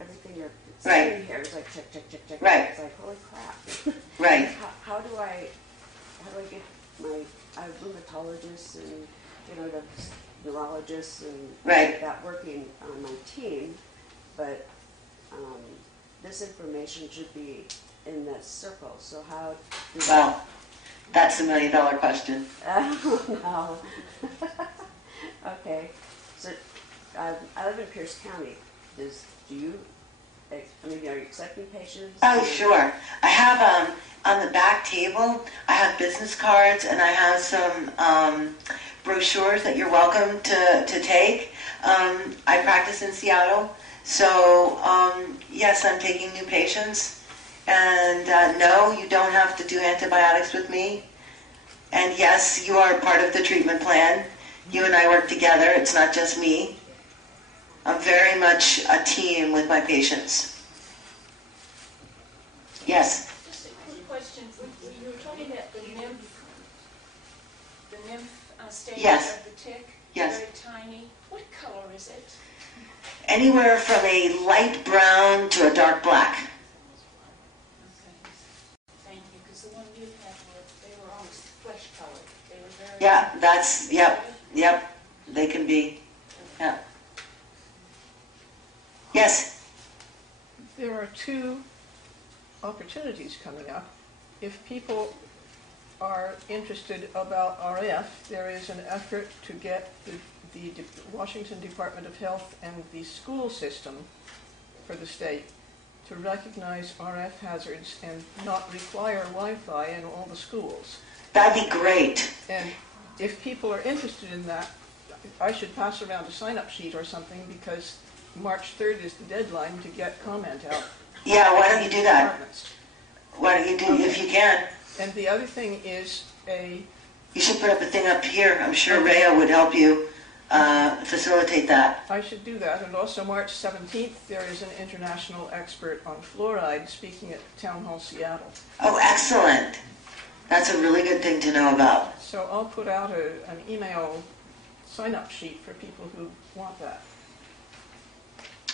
everything you're seeing here is like check, check, check, check. Right. It's like, holy crap. Right. How do I get I have rheumatologists and, the neurologists and Right. that working on my team, but this information should be in this circle. So how do Well, that's the $1 million question. no. Okay. So I live in Pierce County. Are you accepting patients? Oh, sure. I have on the back table, I have business cards and I have some brochures that you're welcome to take. I practice in Seattle, so yes, I'm taking new patients. And no, you don't have to do antibiotics with me. And yes, you are part of the treatment plan. You and I work together. It's not just me. I'm very much a team with my patients. Yes? Just a quick question. You were talking about the nymph stage Yes. of the tick. Yes. Very tiny. What color is it? Anywhere from a light brown to a dark black. Okay. Thank you. Because the one you had, they were almost flesh colored. They were very... Yeah, that's, yep, they can be, yeah. Yes? There are 2 opportunities coming up. If people are interested about RF, there is an effort to get the Washington Department of Health and the school system for the state to recognize RF hazards and not require Wi-Fi in all the schools. That'd be great. And if people are interested in that, I should pass around a sign-up sheet or something, because March 3rd is the deadline to get comment out. Yeah, why don't you do that? Why don't you do, if you can. And the other thing is You should put up a thing up here. I'm sure Rhea would help you facilitate that. I should do that. And also March 17th, there is an international expert on fluoride speaking at Town Hall Seattle. Oh, excellent. That's a really good thing to know about. So I'll put out an email sign-up sheet for people who want that.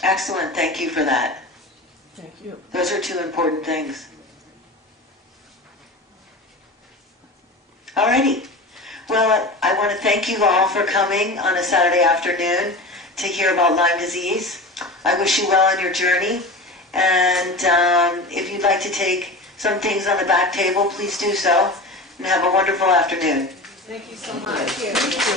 Excellent. Thank you for that. Thank you. Those are 2 important things. Alrighty. Well, I want to thank you all for coming on a Saturday afternoon to hear about Lyme disease. I wish you well on your journey. And if you'd like to take some things on the back table, please do so. And have a wonderful afternoon. Thank you so much. Thank you.